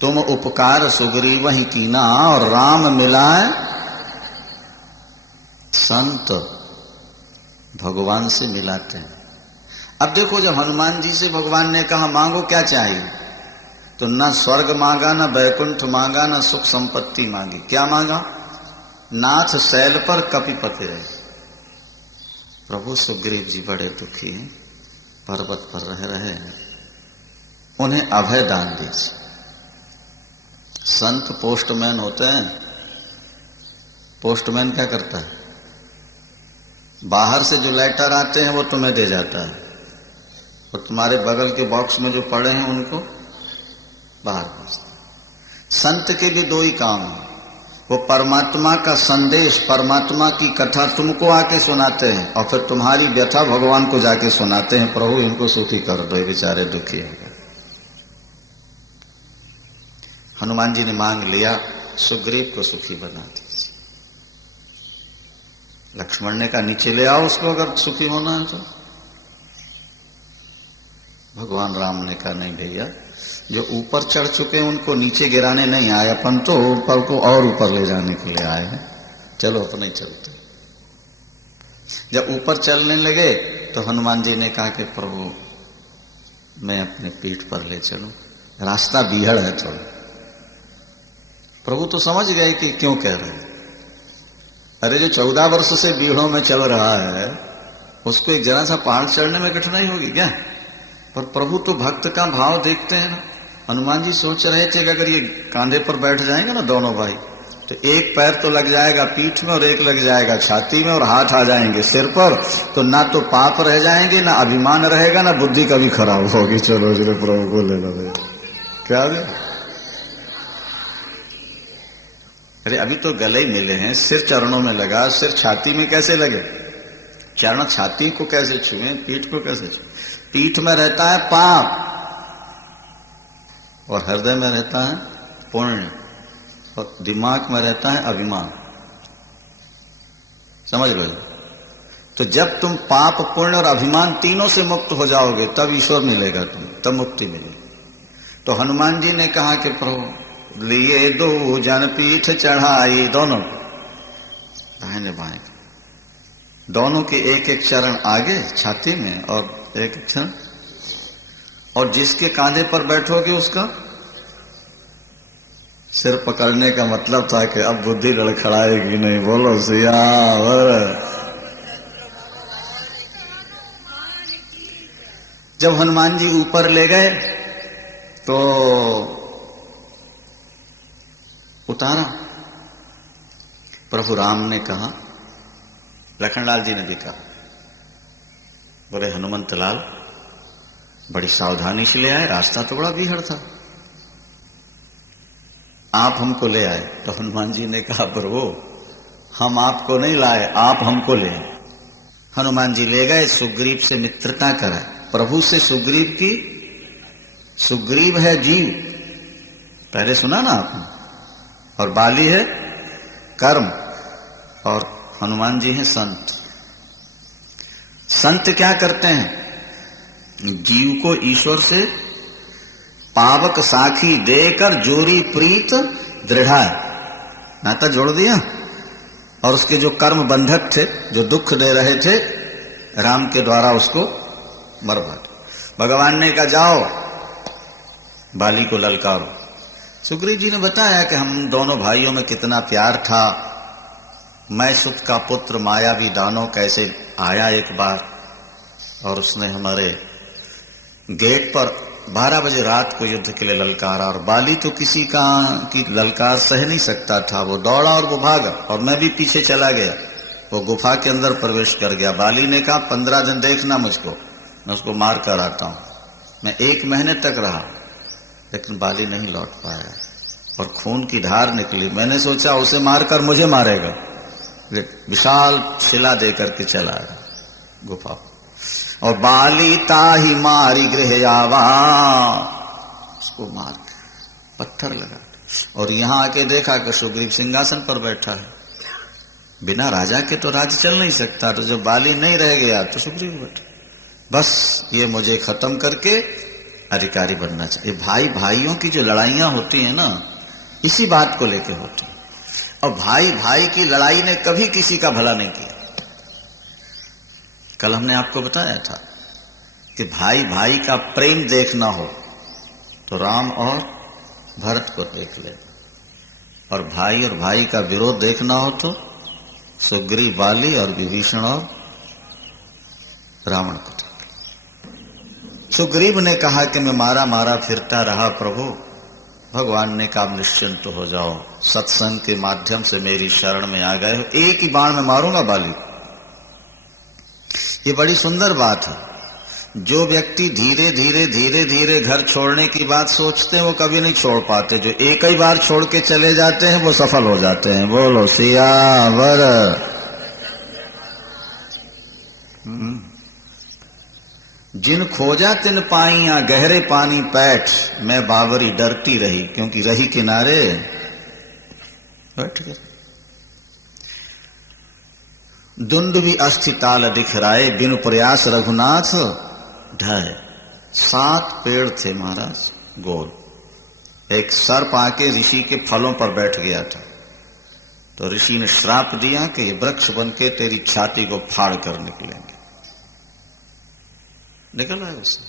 तुम उपकार सुग्रीव ही कीना, और राम मिलाए। संत भगवान से मिलाते हैं। अब देखो, जब हनुमान जी से भगवान ने कहा मांगो क्या चाहिए, तो ना स्वर्ग मांगा, ना बैकुंठ मांगा, ना सुख संपत्ति मांगी। क्या मांगा? नाथ शैल पर कपिपति रहे। प्रभु सुग्रीव जी बड़े दुखी हैं, पर्वत पर रह रहे हैं, उन्हें अभय दान दीजिए। संत पोस्टमैन होते हैं। पोस्टमैन क्या करता है? बाहर से जो लेटर आते हैं वो तुम्हें दे जाता है, और तुम्हारे बगल के बॉक्स में जो पड़े हैं उनको बाहर भेजता है। संत के भी दो ही काम हैं। वो परमात्मा का संदेश, परमात्मा की कथा तुमको आके सुनाते हैं, और फिर तुम्हारी व्यथा भगवान को जाके सुनाते हैं, प्रभु इनको सुखी कर दो, ये बेचारे दुखी हैं। हनुमान जी ने मांग लिया, सुग्रीव को सुखी बना दीजिए। लक्ष्मण ने कहा नीचे ले आओ उसको, अगर सुखी होना है तो। भगवान राम ने कहा नहीं भैया, जो ऊपर चढ़ चुके हैं उनको नीचे गिराने नहीं आए, अपन तो ऊपर को और ऊपर ले जाने के लिए आए हैं, चलो अपने ही चलते। जब ऊपर चलने लगे तो हनुमान जी ने कहा कि प्रभु मैं अपने पीठ पर ले चलूं, रास्ता बीहड़ है थोड़ा। प्रभु तो समझ गए कि क्यों कह रहे हैं। अरे जो 14 वर्ष से बीड़ों में चल रहा है, उसको एक जरा सा पहाड़ चढ़ने में कठिनाई होगी क्या? पर प्रभु तो भक्त का भाव देखते हैं ना। हनुमान जी सोच रहे थे कि अगर ये कांधे पर बैठ जाएंगे ना दोनों भाई, तो एक पैर तो लग जाएगा पीठ में और एक लग जाएगा छाती में, और हाथ आ जाएंगे सिर पर, तो ना तो पाप रह जाएंगे, ना अभिमान रहेगा, ना बुद्धि कभी खराब होगी। चलो चलो प्रभु को ले लो। क्या दे? अरे अभी तो गले ही मिले हैं, सिर चरणों में लगा, सिर छाती में कैसे लगे? चरण छाती को कैसे छुए, पीठ को कैसे छुए? पीठ में रहता है पाप, और हृदय में रहता है पुण्य, और दिमाग में रहता है अभिमान। समझ लो। तो जब तुम पाप, पुण्य और अभिमान तीनों से मुक्त हो जाओगे, तब ईश्वर मिलेगा, तब मुक्ति मिलेगी। तो हनुमान जी ने कहा कि प्रभु लिए दो जन पीठ चढ़ाई, दोनों दाहिने बाएं, दोनों के एक एक चरण आगे छाती में और एक एक चरण, और जिसके कांधे पर बैठोगे उसका सिर पकड़ने का मतलब था कि अब बुद्धि लड़खड़ाएगी नहीं। बोलो सियावर। जब हनुमान जी ऊपर ले गए तो उतारा। प्रभु राम ने कहा, लखनलाल जी ने भी कहा, बोले हनुमंत लाल बड़ी सावधानी से ले आए, रास्ता तो बड़ा बीहड़ था, आप हमको ले आए। तो हनुमान जी ने कहा प्रभु हम आपको नहीं लाए, आप हमको ले आए। हनुमान जी ले गए, सुग्रीव से मित्रता कराए। प्रभु से सुग्रीव की, सुग्रीव है जीव, पहले सुना ना आपने, और बाली है कर्म, और हनुमान जी हैं संत। संत क्या करते हैं? जीव को ईश्वर से पावक साखी देकर जोरी प्रीत दृढ़ाए, नाता जोड़ दिया। और उसके जो कर्म बंधक थे, जो दुख दे रहे थे, राम के द्वारा उसको मरवा दिया। भगवान ने कहा जाओ बाली को ललकारो। सुग्रीव जी ने बताया कि हम दोनों भाइयों में कितना प्यार था। मैं सुत का पुत्र मायावी दानव कैसे आया एक बार, और उसने हमारे गेट पर 12 बजे रात को युद्ध के लिए ललकारा, और बाली तो किसी की ललकार सह नहीं सकता था। वो दौड़ा और वो भागा, और मैं भी पीछे चला गया। वो गुफा के अंदर प्रवेश कर गया। बाली ने कहा 15 दिन देखना मुझको, मैं उसको मार कर आता हूं। मैं 1 महीने तक रहा, लेकिन बाली नहीं लौट पाया और खून की धार निकली। मैंने सोचा उसे मारकर मुझे मारेगा, विशाल शिला देकर के चला गया गुफा। और बाली ताही मारी गृह आवा, उसको मार के पत्थर लगा। और यहां आके देखा कि सुग्रीव सिंहासन पर बैठा है। बिना राजा के तो राज्य चल नहीं सकता, तो जब बाली नहीं रह गया तो सुग्रीव बैठा। बस ये मुझे खत्म करके अधिकारी बनना चाहिए। भाई भाइयों की जो लड़ाइयां होती हैं ना, इसी बात को लेके होती है। और भाई भाई की लड़ाई ने कभी किसी का भला नहीं किया। कल हमने आपको बताया था कि भाई भाई का प्रेम देखना हो तो राम और भरत को देख ले, और भाई का विरोध देखना हो तो सुग्रीव बाली और विभीषण और रावण को। सुग्रीव ने कहा कि मैं मारा मारा फिरता रहा प्रभु। भगवान ने कहा निश्चिंत हो जाओ, सत्संग के माध्यम से मेरी शरण में आ गए हो, एक ही बाण में मारूंगा बाली। ये बड़ी सुंदर बात है। जो व्यक्ति धीरे धीरे धीरे धीरे घर छोड़ने की बात सोचते हैं वो कभी नहीं छोड़ पाते। जो एक ही बार छोड़ के चले जाते हैं वो सफल हो जाते हैं। बोलो सियावर। जिन खोजा तिन पाइया गहरे पानी पैठ, मैं बावरी डरती रही क्योंकि रही किनारे बैठ गए। दुंद भी अस्थि ताल दिखराए, बिनु प्रयास रघुनाथ ढाए। 7 पेड़ थे महाराज गोल। एक सर्प आके ऋषि के फलों पर बैठ गया था, तो ऋषि ने श्राप दिया कि ये वृक्ष बनके तेरी छाती को फाड़ कर निकलेंगे। निकल आए उसे।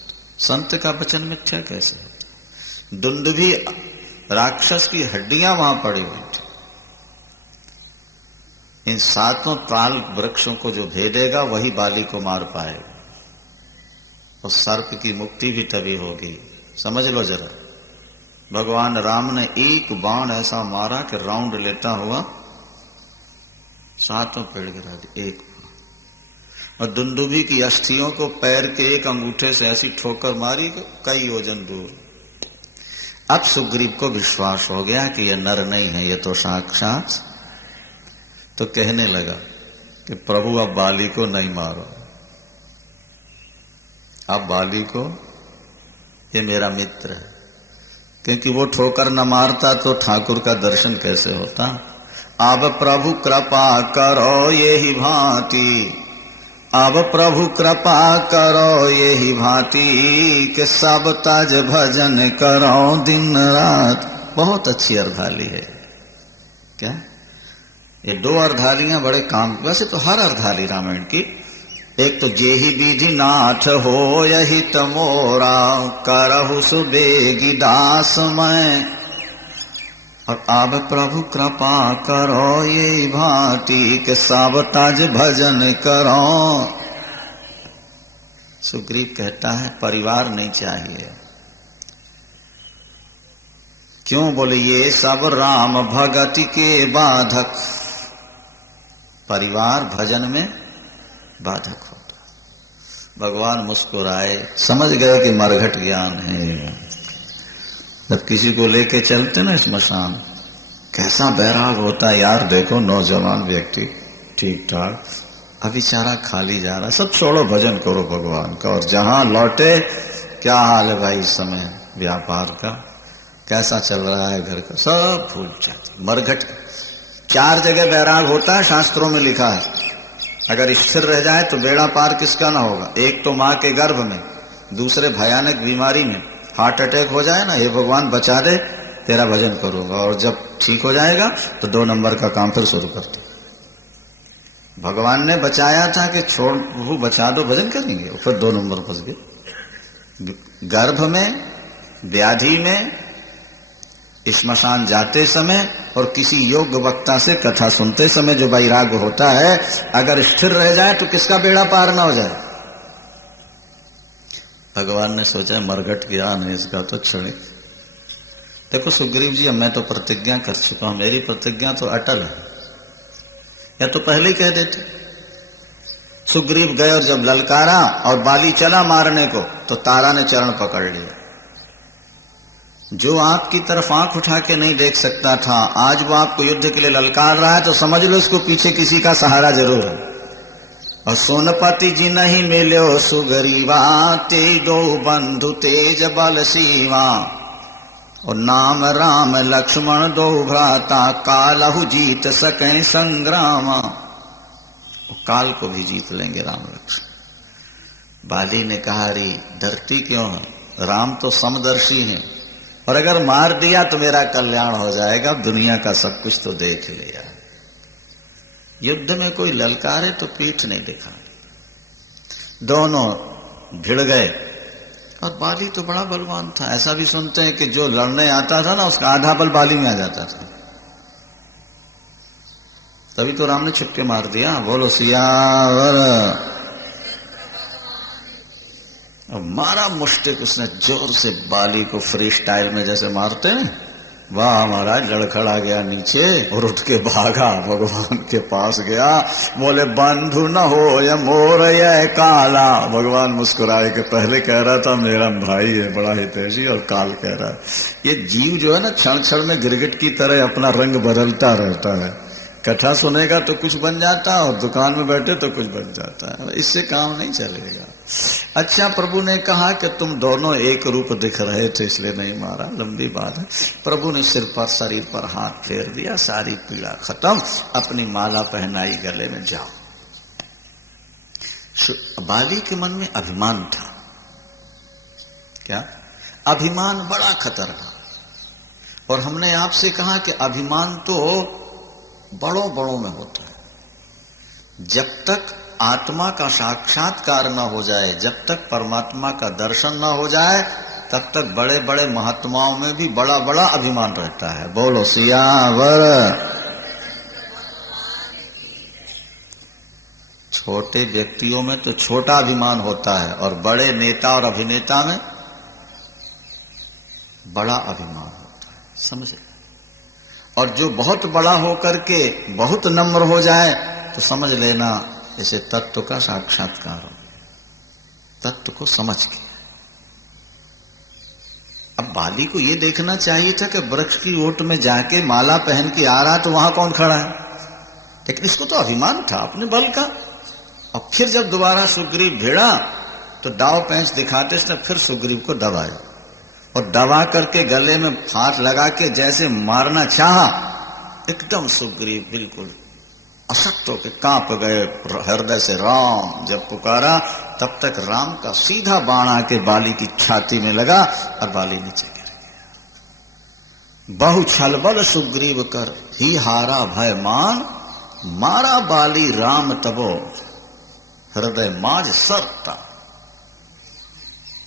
संत का वचन मिथ्या कैसे होता। दुंदुभी राक्षस की हड्डियां वहां पड़ी हुई थी। इन 7 ताल वृक्षों को जो भेदेगा वही बाली को मार पाएगा, और सर्प की मुक्ति भी तभी होगी। समझ लो जरा, भगवान राम ने एक बाण ऐसा मारा कि राउंड लेता हुआ 7 पेड़ गिरा दिए। एक और दुंदुभी की अस्थियों को पैर के एक अंगूठे से ऐसी ठोकर मारी कि कई योजन दूर। अब सुग्रीव को विश्वास हो गया कि यह नर नहीं है, यह तो साक्षात। तो कहने लगा कि प्रभु अब बाली को नहीं मारो, अब बाली को, ये मेरा मित्र है। क्योंकि वो ठोकर न मारता तो ठाकुर का दर्शन कैसे होता। अब प्रभु कृपा करो यही भांति, अब प्रभु कृपा करो यही भांति, कि सब ताज भजन करो दिन रात। बहुत अच्छी अर्धाली है क्या। ये 2 अर्धालियां बड़े काम। वैसे तो हर अर्धाली रामायण की, एक तो जेहि विधि नाथ हो यही तमोरा, करहु सुबेगी दास मैं, और अब प्रभु कृपा करो ये भांति, के सब ताज भजन करो। सुग्रीव कहता है परिवार नहीं चाहिए। क्यों बोले, ये सब राम भगति के बाधक। परिवार भजन में बाधक होता। भगवान मुस्कुराए, समझ गए कि मरघट ज्ञान है। जब किसी को लेके चलते ना स्मशान, कैसा बैराग होता है यार। देखो नौजवान व्यक्ति ठीक ठाक, अभी चारा खाली जा रहा, सब छोड़ो भजन करो भगवान का। और जहां लौटे, क्या हाल है भाई इस समय व्यापार का, कैसा चल रहा है घर का, सब भूल जाते। मरघट 4 जगह बैराग होता है, शास्त्रों में लिखा है। अगर स्थिर रह जाए तो बेड़ा पार किसका ना होगा। एक तो मां के गर्भ में, दूसरे भयानक बीमारी में, हार्ट अटैक हो जाए ना, ये भगवान बचा दे, तेरा भजन करूंगा। और जब ठीक हो जाएगा तो 2 नंबर का काम फिर शुरू करते। भगवान ने बचाया था कि छोड़ प्रभु बचा दो, भजन करेंगे। फिर 2 नंबर फंस गए। गर्भ में, व्याधि में, श्मशान जाते समय और किसी योग्य वक्ता से कथा सुनते समय जो वैराग्य होता है, अगर स्थिर रह जाए तो किसका बेड़ा पार ना हो जाए। भगवान ने सोचा मरघट ज्ञान है इसका तो क्षणिक। देखो सुग्रीव जी, मैं तो प्रतिज्ञा कर चुका हूं, मेरी प्रतिज्ञा तो अटल है, या तो पहले ही कह देते। सुग्रीव गए और जब ललकारा और बाली चला मारने को, तो तारा ने चरण पकड़ लिया। जो आपकी तरफ आंख उठा के नहीं देख सकता था, आज वो आपको युद्ध के लिए ललकार रहा है, तो समझ लो इसको पीछे किसी का सहारा जरूर है। और सोनपति जी नहीं मिलो सुग्रीवा, तेजो बंधु तेज बल सीवा। और नाम राम लक्ष्मण दो भ्राता, कालहु जीत सके संग्राम। काल को भी जीत लेंगे राम लक्ष्मण। बाली ने कहा, अरे डरती क्यों है, राम तो समदर्शी हैं, और अगर मार दिया तो मेरा कल्याण हो जाएगा, दुनिया का सब कुछ तो देख लिया। युद्ध में कोई ललकारे तो पीठ नहीं दिखा। दोनों भिड़ गए, और बाली तो बड़ा बलवान था। ऐसा भी सुनते हैं कि जो लड़ने आता था ना, उसका आधा बल बाली में आ जाता था। तभी तो राम ने छुपके मार दिया। बोलो सियावर। और मारा मुष्टिक उसने जोर से, बाली को फ्री स्टाइल में जैसे मारते हैं। वाह महाराज, लड़खड़ा गया नीचे और उठ के भागा, भगवान के पास गया। बोले बंधु न हो या मोर या काला। भगवान मुस्कुराए कि पहले कह रहा था मेरा भाई है बड़ा हितैषी, और काल कह रहा है। ये जीव जो है ना, क्षण क्षण में गिरगिट की तरह अपना रंग बदलता रहता है। कथा सुनेगा तो कुछ बन जाता है, और दुकान में बैठे तो कुछ बन जाता है। इससे काम नहीं चलेगा। अच्छा, प्रभु ने कहा कि तुम दोनों एक रूप दिख रहे थे इसलिए नहीं मारा, लंबी बात है। प्रभु ने सिर पर, शरीर पर हाथ फेर दिया, सारी पीड़ा खत्म। अपनी माला पहनाई गले में, जाओ। बाली के मन में अभिमान था। क्या? अभिमान बड़ा खतरनाक। और हमने आपसे कहा कि अभिमान तो बड़ों बड़ों में होता है। जब तक आत्मा का साक्षात्कार न हो जाए, जब तक परमात्मा का दर्शन न हो जाए, तब तक बड़े बड़े महात्माओं में भी बड़ा बड़ा अभिमान रहता है। बोलो सियावर। छोटे व्यक्तियों में तो छोटा अभिमान होता है, और बड़े नेता और अभिनेता में बड़ा अभिमान होता है। समझे? और जो बहुत बड़ा होकर के बहुत नम्र हो जाए, तो समझ लेना इसे तत्व का साक्षात्कार हो, तत्व को समझ के। अब बाली को यह देखना चाहिए था कि वृक्ष की ओट में जाके माला पहन के आ रहा, तो वहां कौन खड़ा है, लेकिन इसको तो अभिमान था अपने बल का। और फिर जब दोबारा सुग्रीव भिड़ा, तो दाव पेंच दिखाते उसने फिर सुग्रीव को दबाया, और दबा करके गले में हाथ लगा के जैसे मारना चाहा, एकदम सुग्रीव बिल्कुल अशक्त होकर कांप गए हृदय से। राम जब पुकारा, तब तक राम का सीधा बाण आके बाली की छाती में लगा, और बाली नीचे गिर गया। बहु छलबल सुग्रीव कर ही हारा भय मान, मारा बाली राम तबो हृदय माज सरता।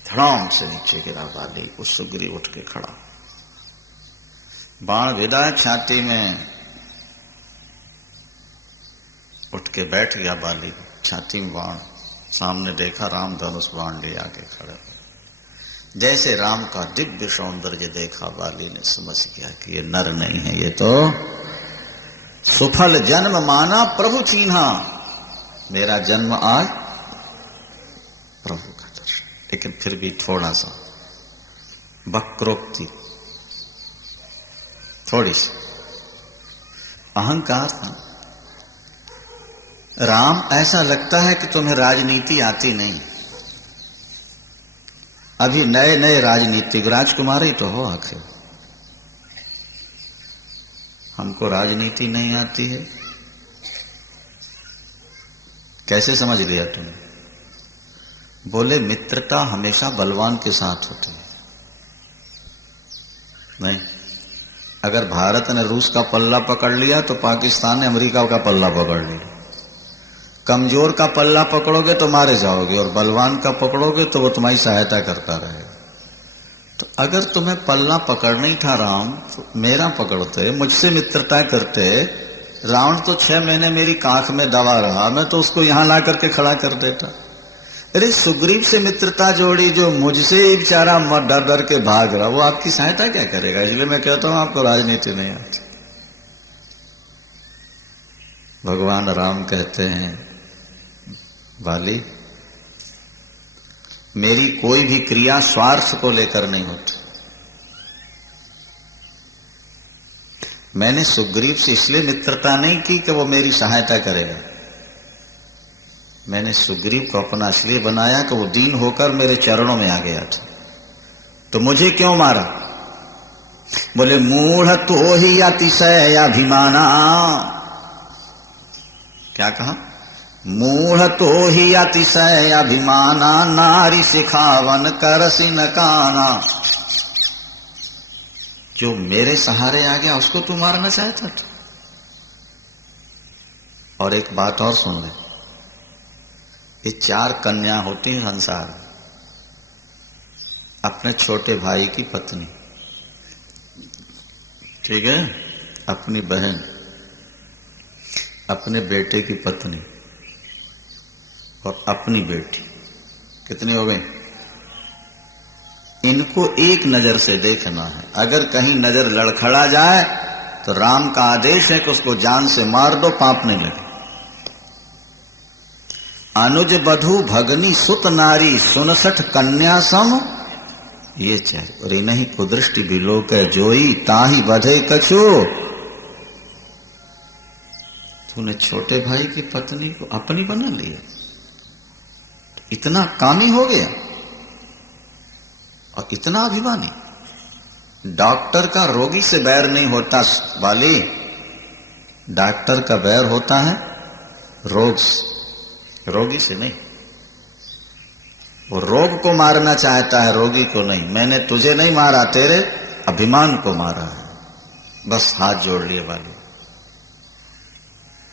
धड़ाम से नीचे गिरा बाली। उस सुग्रीव उठ के खड़ा, बाण विदा छाती में, उठ के बैठ गया बाली, छाती में बाण। सामने देखा, राम धनुष बाण ले आके खड़े। जैसे राम का दिव्य सौंदर्य देखा, बाली ने समझ गया कि ये नर नहीं है, ये तो सुफल जन्म माना प्रभु चीन्हा। मेरा जन्म आज प्रभु का दर्शन। लेकिन फिर भी थोड़ा सा वक्रोक्ति, थोड़ी सी अहंकार था। राम, ऐसा लगता है कि तुम्हें राजनीति आती नहीं। अभी नए नए राजनीतिक राजकुमार ही तो हो आखिर। हमको राजनीति नहीं आती है, कैसे समझ लिया तुमने? बोले मित्रता हमेशा बलवान के साथ होती है। नहीं, अगर भारत ने रूस का पल्ला पकड़ लिया, तो पाकिस्तान ने अमेरिका का पल्ला पकड़ लिया। कमजोर का पल्ला पकड़ोगे तो मारे जाओगे और बलवान का पकड़ोगे तो वो तुम्हारी सहायता करता रहेगा। तो अगर तुम्हें पल्ला पकड़ना ही था राम, तो मेरा पकड़ते, मुझसे मित्रता करते। रावण तो 6 महीने मेरी कांख में दबा रहा, मैं तो उसको यहां ला करके खड़ा कर देता। अरे सुग्रीव से मित्रता जोड़ी जो मुझसे ही बेचारा डर डर के भाग रहा, वो आपकी सहायता क्या करेगा? इसलिए मैं कहता हूं आपको राजनीति नहीं आती। भगवान राम कहते हैं, वाली मेरी कोई भी क्रिया स्वार्थ को लेकर नहीं होती। मैंने सुग्रीव से इसलिए मित्रता नहीं की कि वो मेरी सहायता करेगा। मैंने सुग्रीव को अपना इसलिए बनाया कि वो दीन होकर मेरे चरणों में आ गया था। तो मुझे क्यों मारा? बोले मूढ़ तो ही अतिशय अभिमाना। क्या कहा? मूढ़ तो ही अतिशय अभिमाना, नारी सिखावन करसी न काना। जो मेरे सहारे आ गया उसको तू मारना चाहता था। और एक बात और सुन ले, ये 4 कन्या होती हैं संसार में। अपने छोटे भाई की पत्नी, ठीक है, अपनी बहन, अपने बेटे की पत्नी और अपनी बेटी। कितनी हो गई? इनको एक नजर से देखना है। अगर कहीं नजर लड़खड़ा जाए तो राम का आदेश है कि उसको जान से मार दो, पाप नहीं लगे। अनुज बधु भगनी सुत नारी 69 कन्या सम ये चाहे। और नहीं कुदृष्टि बिलोक जोई, ताही बधे कछु। तूने छोटे भाई की पत्नी को अपनी बना लिया, इतना कामी हो गया और इतना अभिमानी। डॉक्टर का रोगी से बैर नहीं होता वाली, डॉक्टर का बैर होता है रोग से, रोगी से नहीं। वो रोग को मारना चाहता है, रोगी को नहीं। मैंने तुझे नहीं मारा, तेरे अभिमान को मारा है। बस हाथ जोड़ लिए वाली।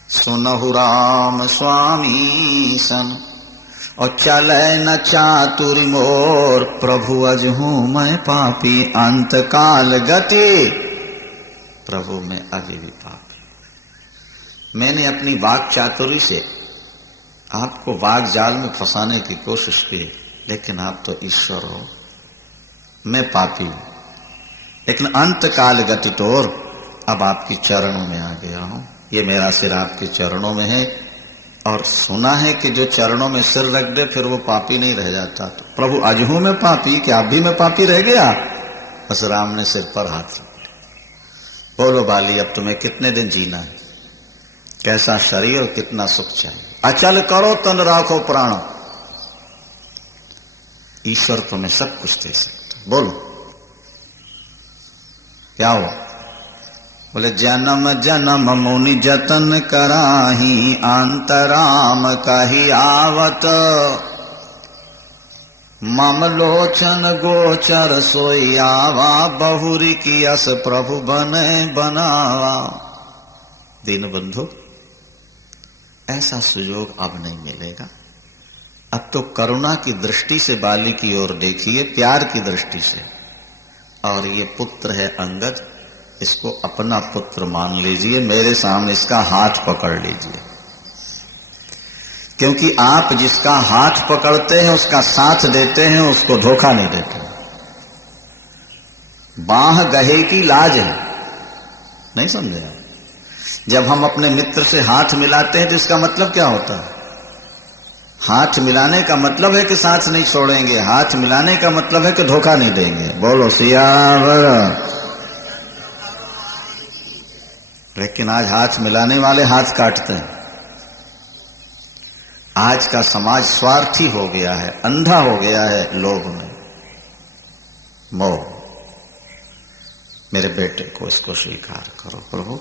सुनहु राम स्वामी सन और चले न चातुरी मोर, प्रभु अजहू मैं पापी अंत काल गति। प्रभु मैं अभी भी पापी। मैंने अपनी वाक चातुरी से आपको वाक जाल में फंसाने की कोशिश की, लेकिन आप तो ईश्वर हो, मैं पापी हूं। लेकिन अंत काल गति तोर, अब आपके चरणों में आ गया हूं। ये मेरा सिर आपके चरणों में है। और सुना है कि जो चरणों में सिर रख दे फिर वो पापी नहीं रह जाता। तो प्रभु अजहू में पापी, क्या अब भी मैं पापी रह गया? बस राम ने सिर पर हाथ रख दिया। बोलो बाली, अब तुम्हें कितने दिन जीना है? कैसा शरीर और कितना सुख चाहिए? अचल करो तन राखो प्राण। ईश्वर तुम्हें सब कुछ दे सकता। बोलो क्या हुआ? बोले जन्म जन्म मुनि जतन कराही, अंतराम कही आवत। मम लोचन गोचर सोई आवा, बहुरी की अस प्रभु बने बनावा। दीन बंधु, ऐसा सुयोग अब नहीं मिलेगा। अब तो करुणा की दृष्टि से बाली की ओर देखिए, प्यार की दृष्टि से। और ये पुत्र है अंगद, इसको अपना पुत्र मान लीजिए, मेरे सामने इसका हाथ पकड़ लीजिए। क्योंकि आप जिसका हाथ पकड़ते हैं, उसका साथ देते हैं, उसको धोखा नहीं देते। बाह गहे की लाज है, नहीं समझे आप? जब हम अपने मित्र से हाथ मिलाते हैं तो इसका मतलब क्या होता है? हाथ मिलाने का मतलब है कि साथ नहीं छोड़ेंगे, हाथ मिलाने का मतलब है कि धोखा नहीं देंगे। बोलो सियावर। लेकिन आज हाथ मिलाने वाले हाथ काटते हैं। आज का समाज स्वार्थी हो गया है, अंधा हो गया है लोभ में, मोह। मेरे बेटे को इसको स्वीकार करो प्रभु,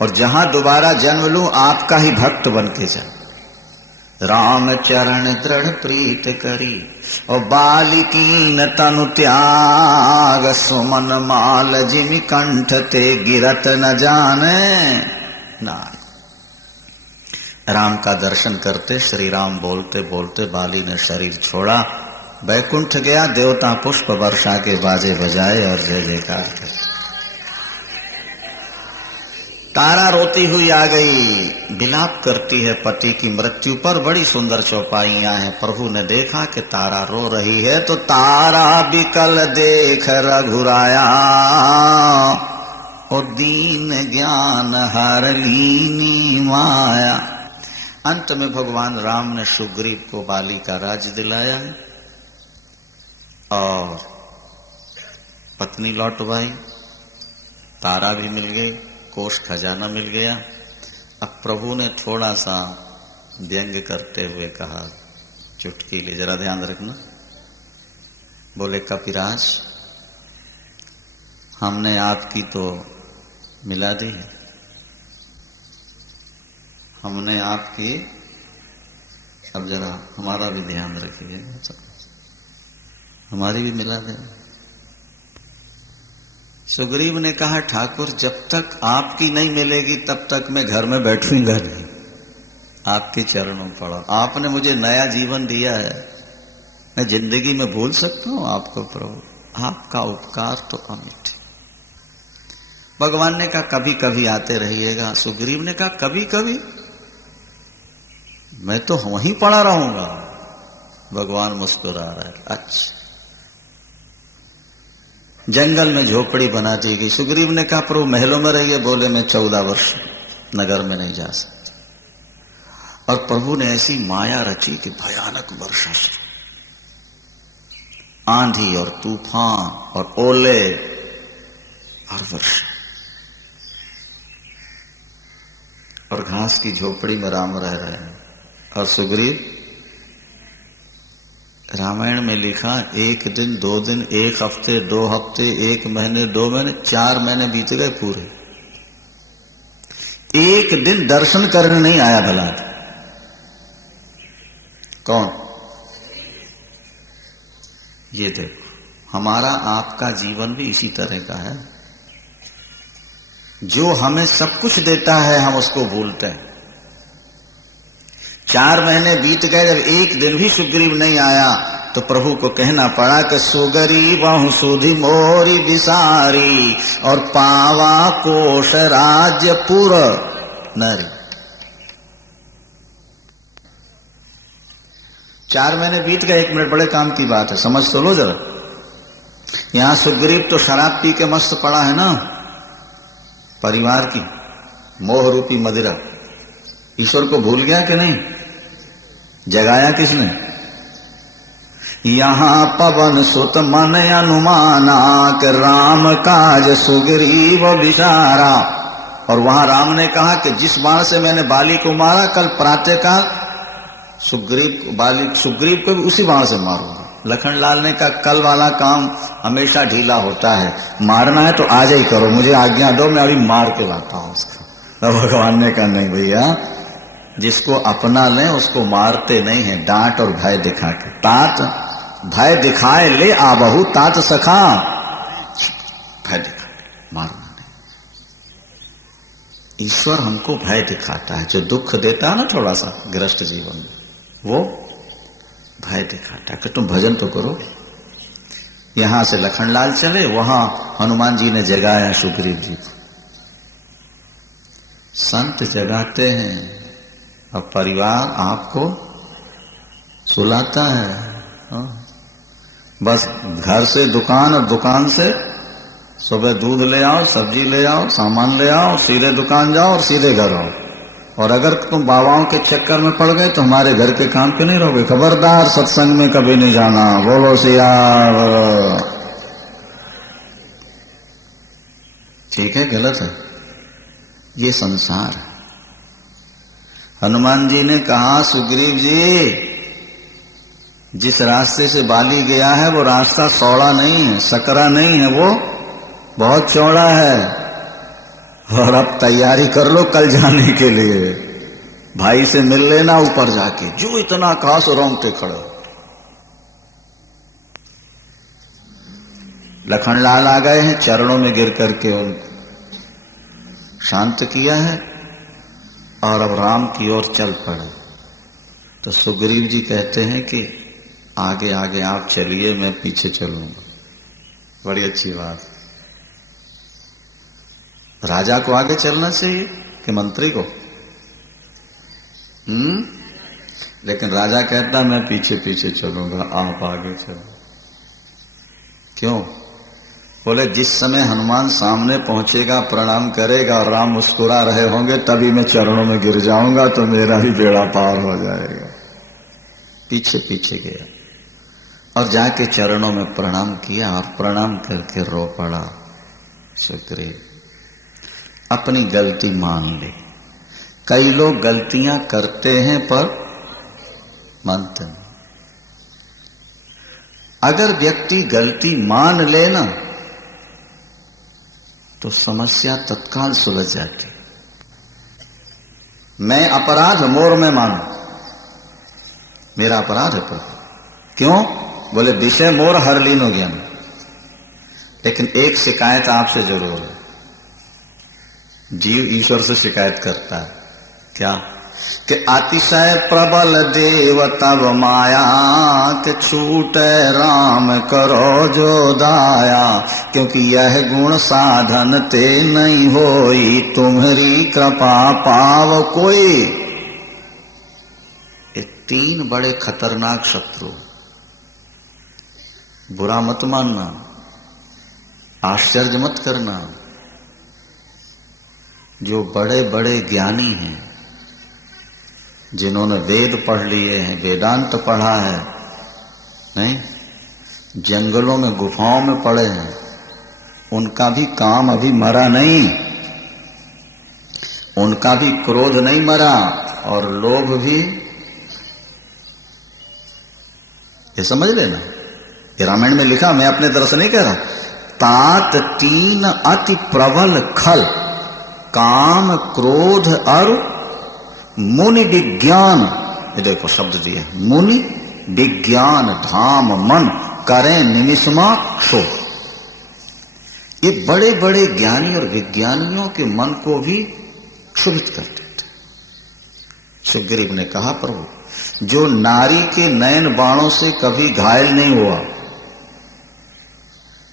और जहां दोबारा जन्म लूं आपका ही भक्त बन के जा। राम चरण दृढ़ प्रीत करी और बालिकीन तनु त्याग, सुमन माल जिमि कंठ ते गिरत न जाने। ना राम का दर्शन करते श्री राम बोलते बोलते बाली ने शरीर छोड़ा, बैकुंठ गया, देवता पुष्प वर्षा के बाजे बजाए और जय जयकार करे। तारा रोती हुई आ गई, विलाप करती है पति की मृत्यु पर। बड़ी सुंदर चौपाइयां हैं। प्रभु ने देखा कि तारा रो रही है तो तारा बिकल देख रघुराया, और दीन ज्ञान हर लीनी माया। अंत में भगवान राम ने सुग्रीव को बाली का राज दिलाया और पत्नी लौटवाई, तारा भी मिल गई, कोष खजाना मिल गया। अब प्रभु ने थोड़ा सा व्यंग करते हुए कहा, चुटकी ले, जरा ध्यान रखना। बोले कपिराज, हमने आपकी तो मिला दी है, हमने आपकी, अब जरा हमारा भी ध्यान रखिए, हमारी भी मिला दे। सुग्रीव ने कहा, ठाकुर जब तक आपकी नहीं मिलेगी तब तक मैं घर में बैठूंगा नहीं, आपके चरणों पड़ा। आपने मुझे नया जीवन दिया है, मैं जिंदगी में भूल सकता हूं आपको प्रभु? आपका उपकार तो अमिट है। भगवान ने कहा कभी कभी आते रहिएगा। सुग्रीव ने कहा कभी कभी? मैं तो वहीं पड़ा रहूंगा। भगवान मुस्कुरा रहा है। अच्छा, जंगल में झोपड़ी बना दी गई। सुग्रीव ने कहा प्रभु महलों में रहिए। बोले मैं 14 वर्ष नगर में नहीं जा सकता। और प्रभु ने ऐसी माया रची कि भयानक वर्षा शुरू, आंधी और तूफान और ओले और वर्षा, और घास की झोपड़ी में राम रह रहे हैं। और सुग्रीव, रामायण में लिखा 1 दिन 2 दिन 1 हफ्ते 2 हफ्ते 1 महीने 2 महीने 4 महीने बीत गए पूरे। 1 दिन दर्शन करने नहीं आया भला। कौन? ये देखो, हमारा आपका जीवन भी इसी तरह का है। जो हमें सब कुछ देता है हम उसको भूलते हैं। 4 महीने बीत गए, जब 1 दिन भी सुग्रीव नहीं आया तो प्रभु को कहना पड़ा कि सुग्रीव सुधि मोरी विसारी, और पावा कोश राज्य पुर नरी। 4 महीने बीत गए। 1 मिनट बड़े काम की बात है, समझ तो लो जरा। यहां सुग्रीव तो शराब पी के मस्त पड़ा है ना, परिवार की मोह रूपी मदिरा। ईश्वर को भूल गया कि नहीं? जगाया किसने? यहां पवन सुत मन अनुमाना कि राम काज सुग्रीव विचारा। और वहां राम ने कहा कि जिस बाण से मैंने बाली को मारा, कल प्रातःकाल सुग्रीव को भी उसी बाण से मारूंगा। लखनलाल ने कहा कल वाला काम हमेशा ढीला होता है, मारना है तो आज ही करो, मुझे आज्ञा दो, मैं अभी मार के लाता हूं उसको। तो भगवान ने कहा नहीं भैया, जिसको अपना लें उसको मारते नहीं है, डांट और भय दिखा के। तात भय दिखाए ले आबहु तात सखा, भय दिखा, मारना नहीं। ईश्वर हमको भय दिखाता है, जो दुख देता है ना थोड़ा सा गृहस्थ जीवन में, वो भय दिखाता है कि तुम भजन तो करो। यहां से लखनलाल चले, वहां हनुमान जी ने जगाया सुग्रीव जी को। संत जगाते हैं और परिवार आपको सुलाता है। बस घर से दुकान और दुकान से सुबह दूध ले आओ, सब्जी ले आओ, सामान ले आओ, सीधे दुकान जाओ और सीधे घर आओ। और अगर तुम बाबाओं के चक्कर में पड़ गए तो हमारे घर के काम पे नहीं रहोगे। खबरदार, सत्संग में कभी नहीं जाना। बोलो सिया। ठीक है, गलत है, ये संसार है। हनुमान जी ने कहा सुग्रीव जी, जिस रास्ते से बाली गया है वो रास्ता सौड़ा नहीं है, सकरा नहीं है, वो बहुत चौड़ा है। और अब तैयारी कर लो कल जाने के लिए। भाई से मिल लेना ऊपर जाके। जो इतना कहा सो रोंगटे खड़े। लखनलाल आ गए हैं, चरणों में गिर करके उनको शांत किया है। और अब राम की ओर चल पड़े। तो सुग्रीव जी कहते हैं कि आगे आगे आप चलिए, मैं पीछे चलूंगा। बड़ी अच्छी बात। राजा को आगे चलना चाहिए कि मंत्री को? लेकिन राजा कहता मैं पीछे पीछे चलूंगा, आप आगे चलो। क्यों? बोले जिस समय हनुमान सामने पहुंचेगा, प्रणाम करेगा और राम मुस्कुरा रहे होंगे, तभी मैं चरणों में गिर जाऊंगा, तो मेरा ही बेड़ा पार हो जाएगा। पीछे पीछे गया और जाके चरणों में प्रणाम किया और प्रणाम करके रो पड़ा। सुग्रीव अपनी गलती मान ले। कई लोग गलतियां करते हैं पर मानते नहीं। अगर व्यक्ति गलती मान ले ना, तो समस्या तत्काल सुलझ जाती। मैं अपराध मोर में मानू, मेरा अपराध है पर क्यों? बोले विषय मोर हर लीनो ज्ञान। लेकिन एक शिकायत आपसे जरूर है। जीव ईश्वर से शिकायत करता है, क्या? कि अतिशय प्रबल देव तब माया, के छूटे राम करो जो दाया, क्योंकि यह गुण साधन ते नहीं होई, तुम्हारी कृपा पाव कोई। ये तीन बड़े खतरनाक शत्रु। बुरा मत मानना, आश्चर्य मत करना। जो बड़े बड़े ज्ञानी हैं, जिन्होंने वेद पढ़ लिए हैं, वेदांत पढ़ा है, नहीं, जंगलों में गुफाओं में पड़े हैं, उनका भी काम अभी मरा नहीं, उनका भी क्रोध नहीं मरा और लोभ भी। ये समझ लेना, ये रामायण में लिखा, मैं अपने तरफ से नहीं कह रहा। तात तीन अति प्रबल खल, काम क्रोध और मुनि विज्ञान। ये देखो शब्द दिया, मुनि विज्ञान धाम मन करें निमिषमा शो। ये बड़े बड़े ज्ञानी और विज्ञानियों के मन को भी क्षुभित कर देते। सुग्रीव ने कहा प्रभु, जो नारी के नयन बाणों से कभी घायल नहीं हुआ,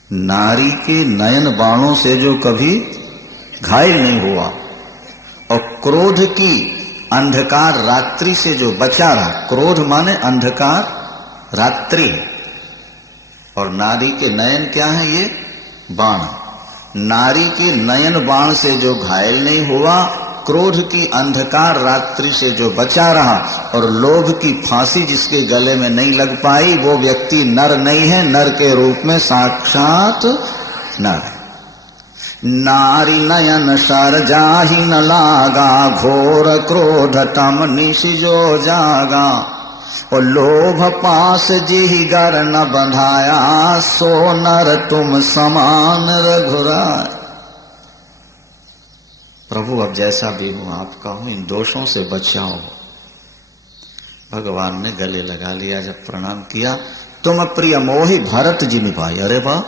नारी के नयन बाणों से जो कभी घायल नहीं हुआ, और क्रोध की अंधकार रात्रि से जो बचा रहा, क्रोध माने अंधकार रात्रि, और नारी के नयन क्या है? ये बाण। नारी के नयन बाण से जो घायल नहीं हुआ, क्रोध की अंधकार रात्रि से जो बचा रहा, और लोभ की फांसी जिसके गले में नहीं लग पाई, वो व्यक्ति नर नहीं है, नर के रूप में साक्षात नर है। नारी नयन सर जाहि न लागा, घोर क्रोध तम निश जो जागा, और लोभ पास जिहि गर न बंधाया, सो नर तुम समान रघुराय। प्रभु अब जैसा भी हूं आपका हूं, इन दोषों से बचाओ। भगवान ने गले लगा लिया, जब प्रणाम किया, तुम प्रिय मोहि भरत जी निभाई। अरे वाह,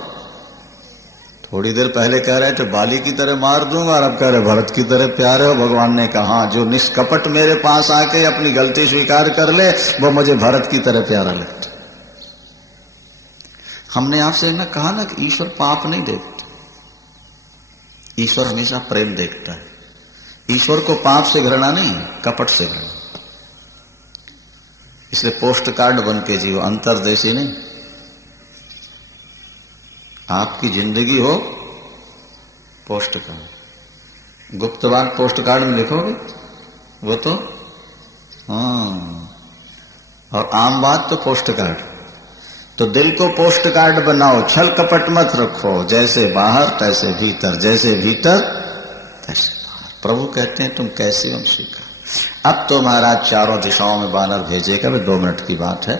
थोड़ी देर पहले कह रहे थे बाली की तरह मार दूंगा, और अब कह रहे भरत की तरह प्यारे हो। भगवान ने कहा जो निष्कपट मेरे पास आके अपनी गलती स्वीकार कर ले, वो मुझे भरत की तरह प्यारा लगता। हमने आपसे ना कहा ना कि ईश्वर पाप नहीं देखते, ईश्वर हमेशा प्रेम देखता है। ईश्वर को पाप से घृणा नहीं, कपट से घृणा। इसलिए पोस्ट कार्ड बन के जियो, अंतर्देशी नहीं। आपकी जिंदगी हो पोस्ट कार्ड, गुप्त बात पोस्ट कार्ड में लिखोगे वो तो और आम बात तो पोस्ट कार्ड। तो दिल को पोस्ट कार्ड बनाओ, छल कपट मत रखो, जैसे बाहर तैसे भीतर, जैसे भीतर तैसे बाहर। प्रभु कहते हैं तुम कैसे हम स्वीकार। अब तो महाराज चारों दिशाओं में बानर भेजेगा, 2 मिनट की बात है।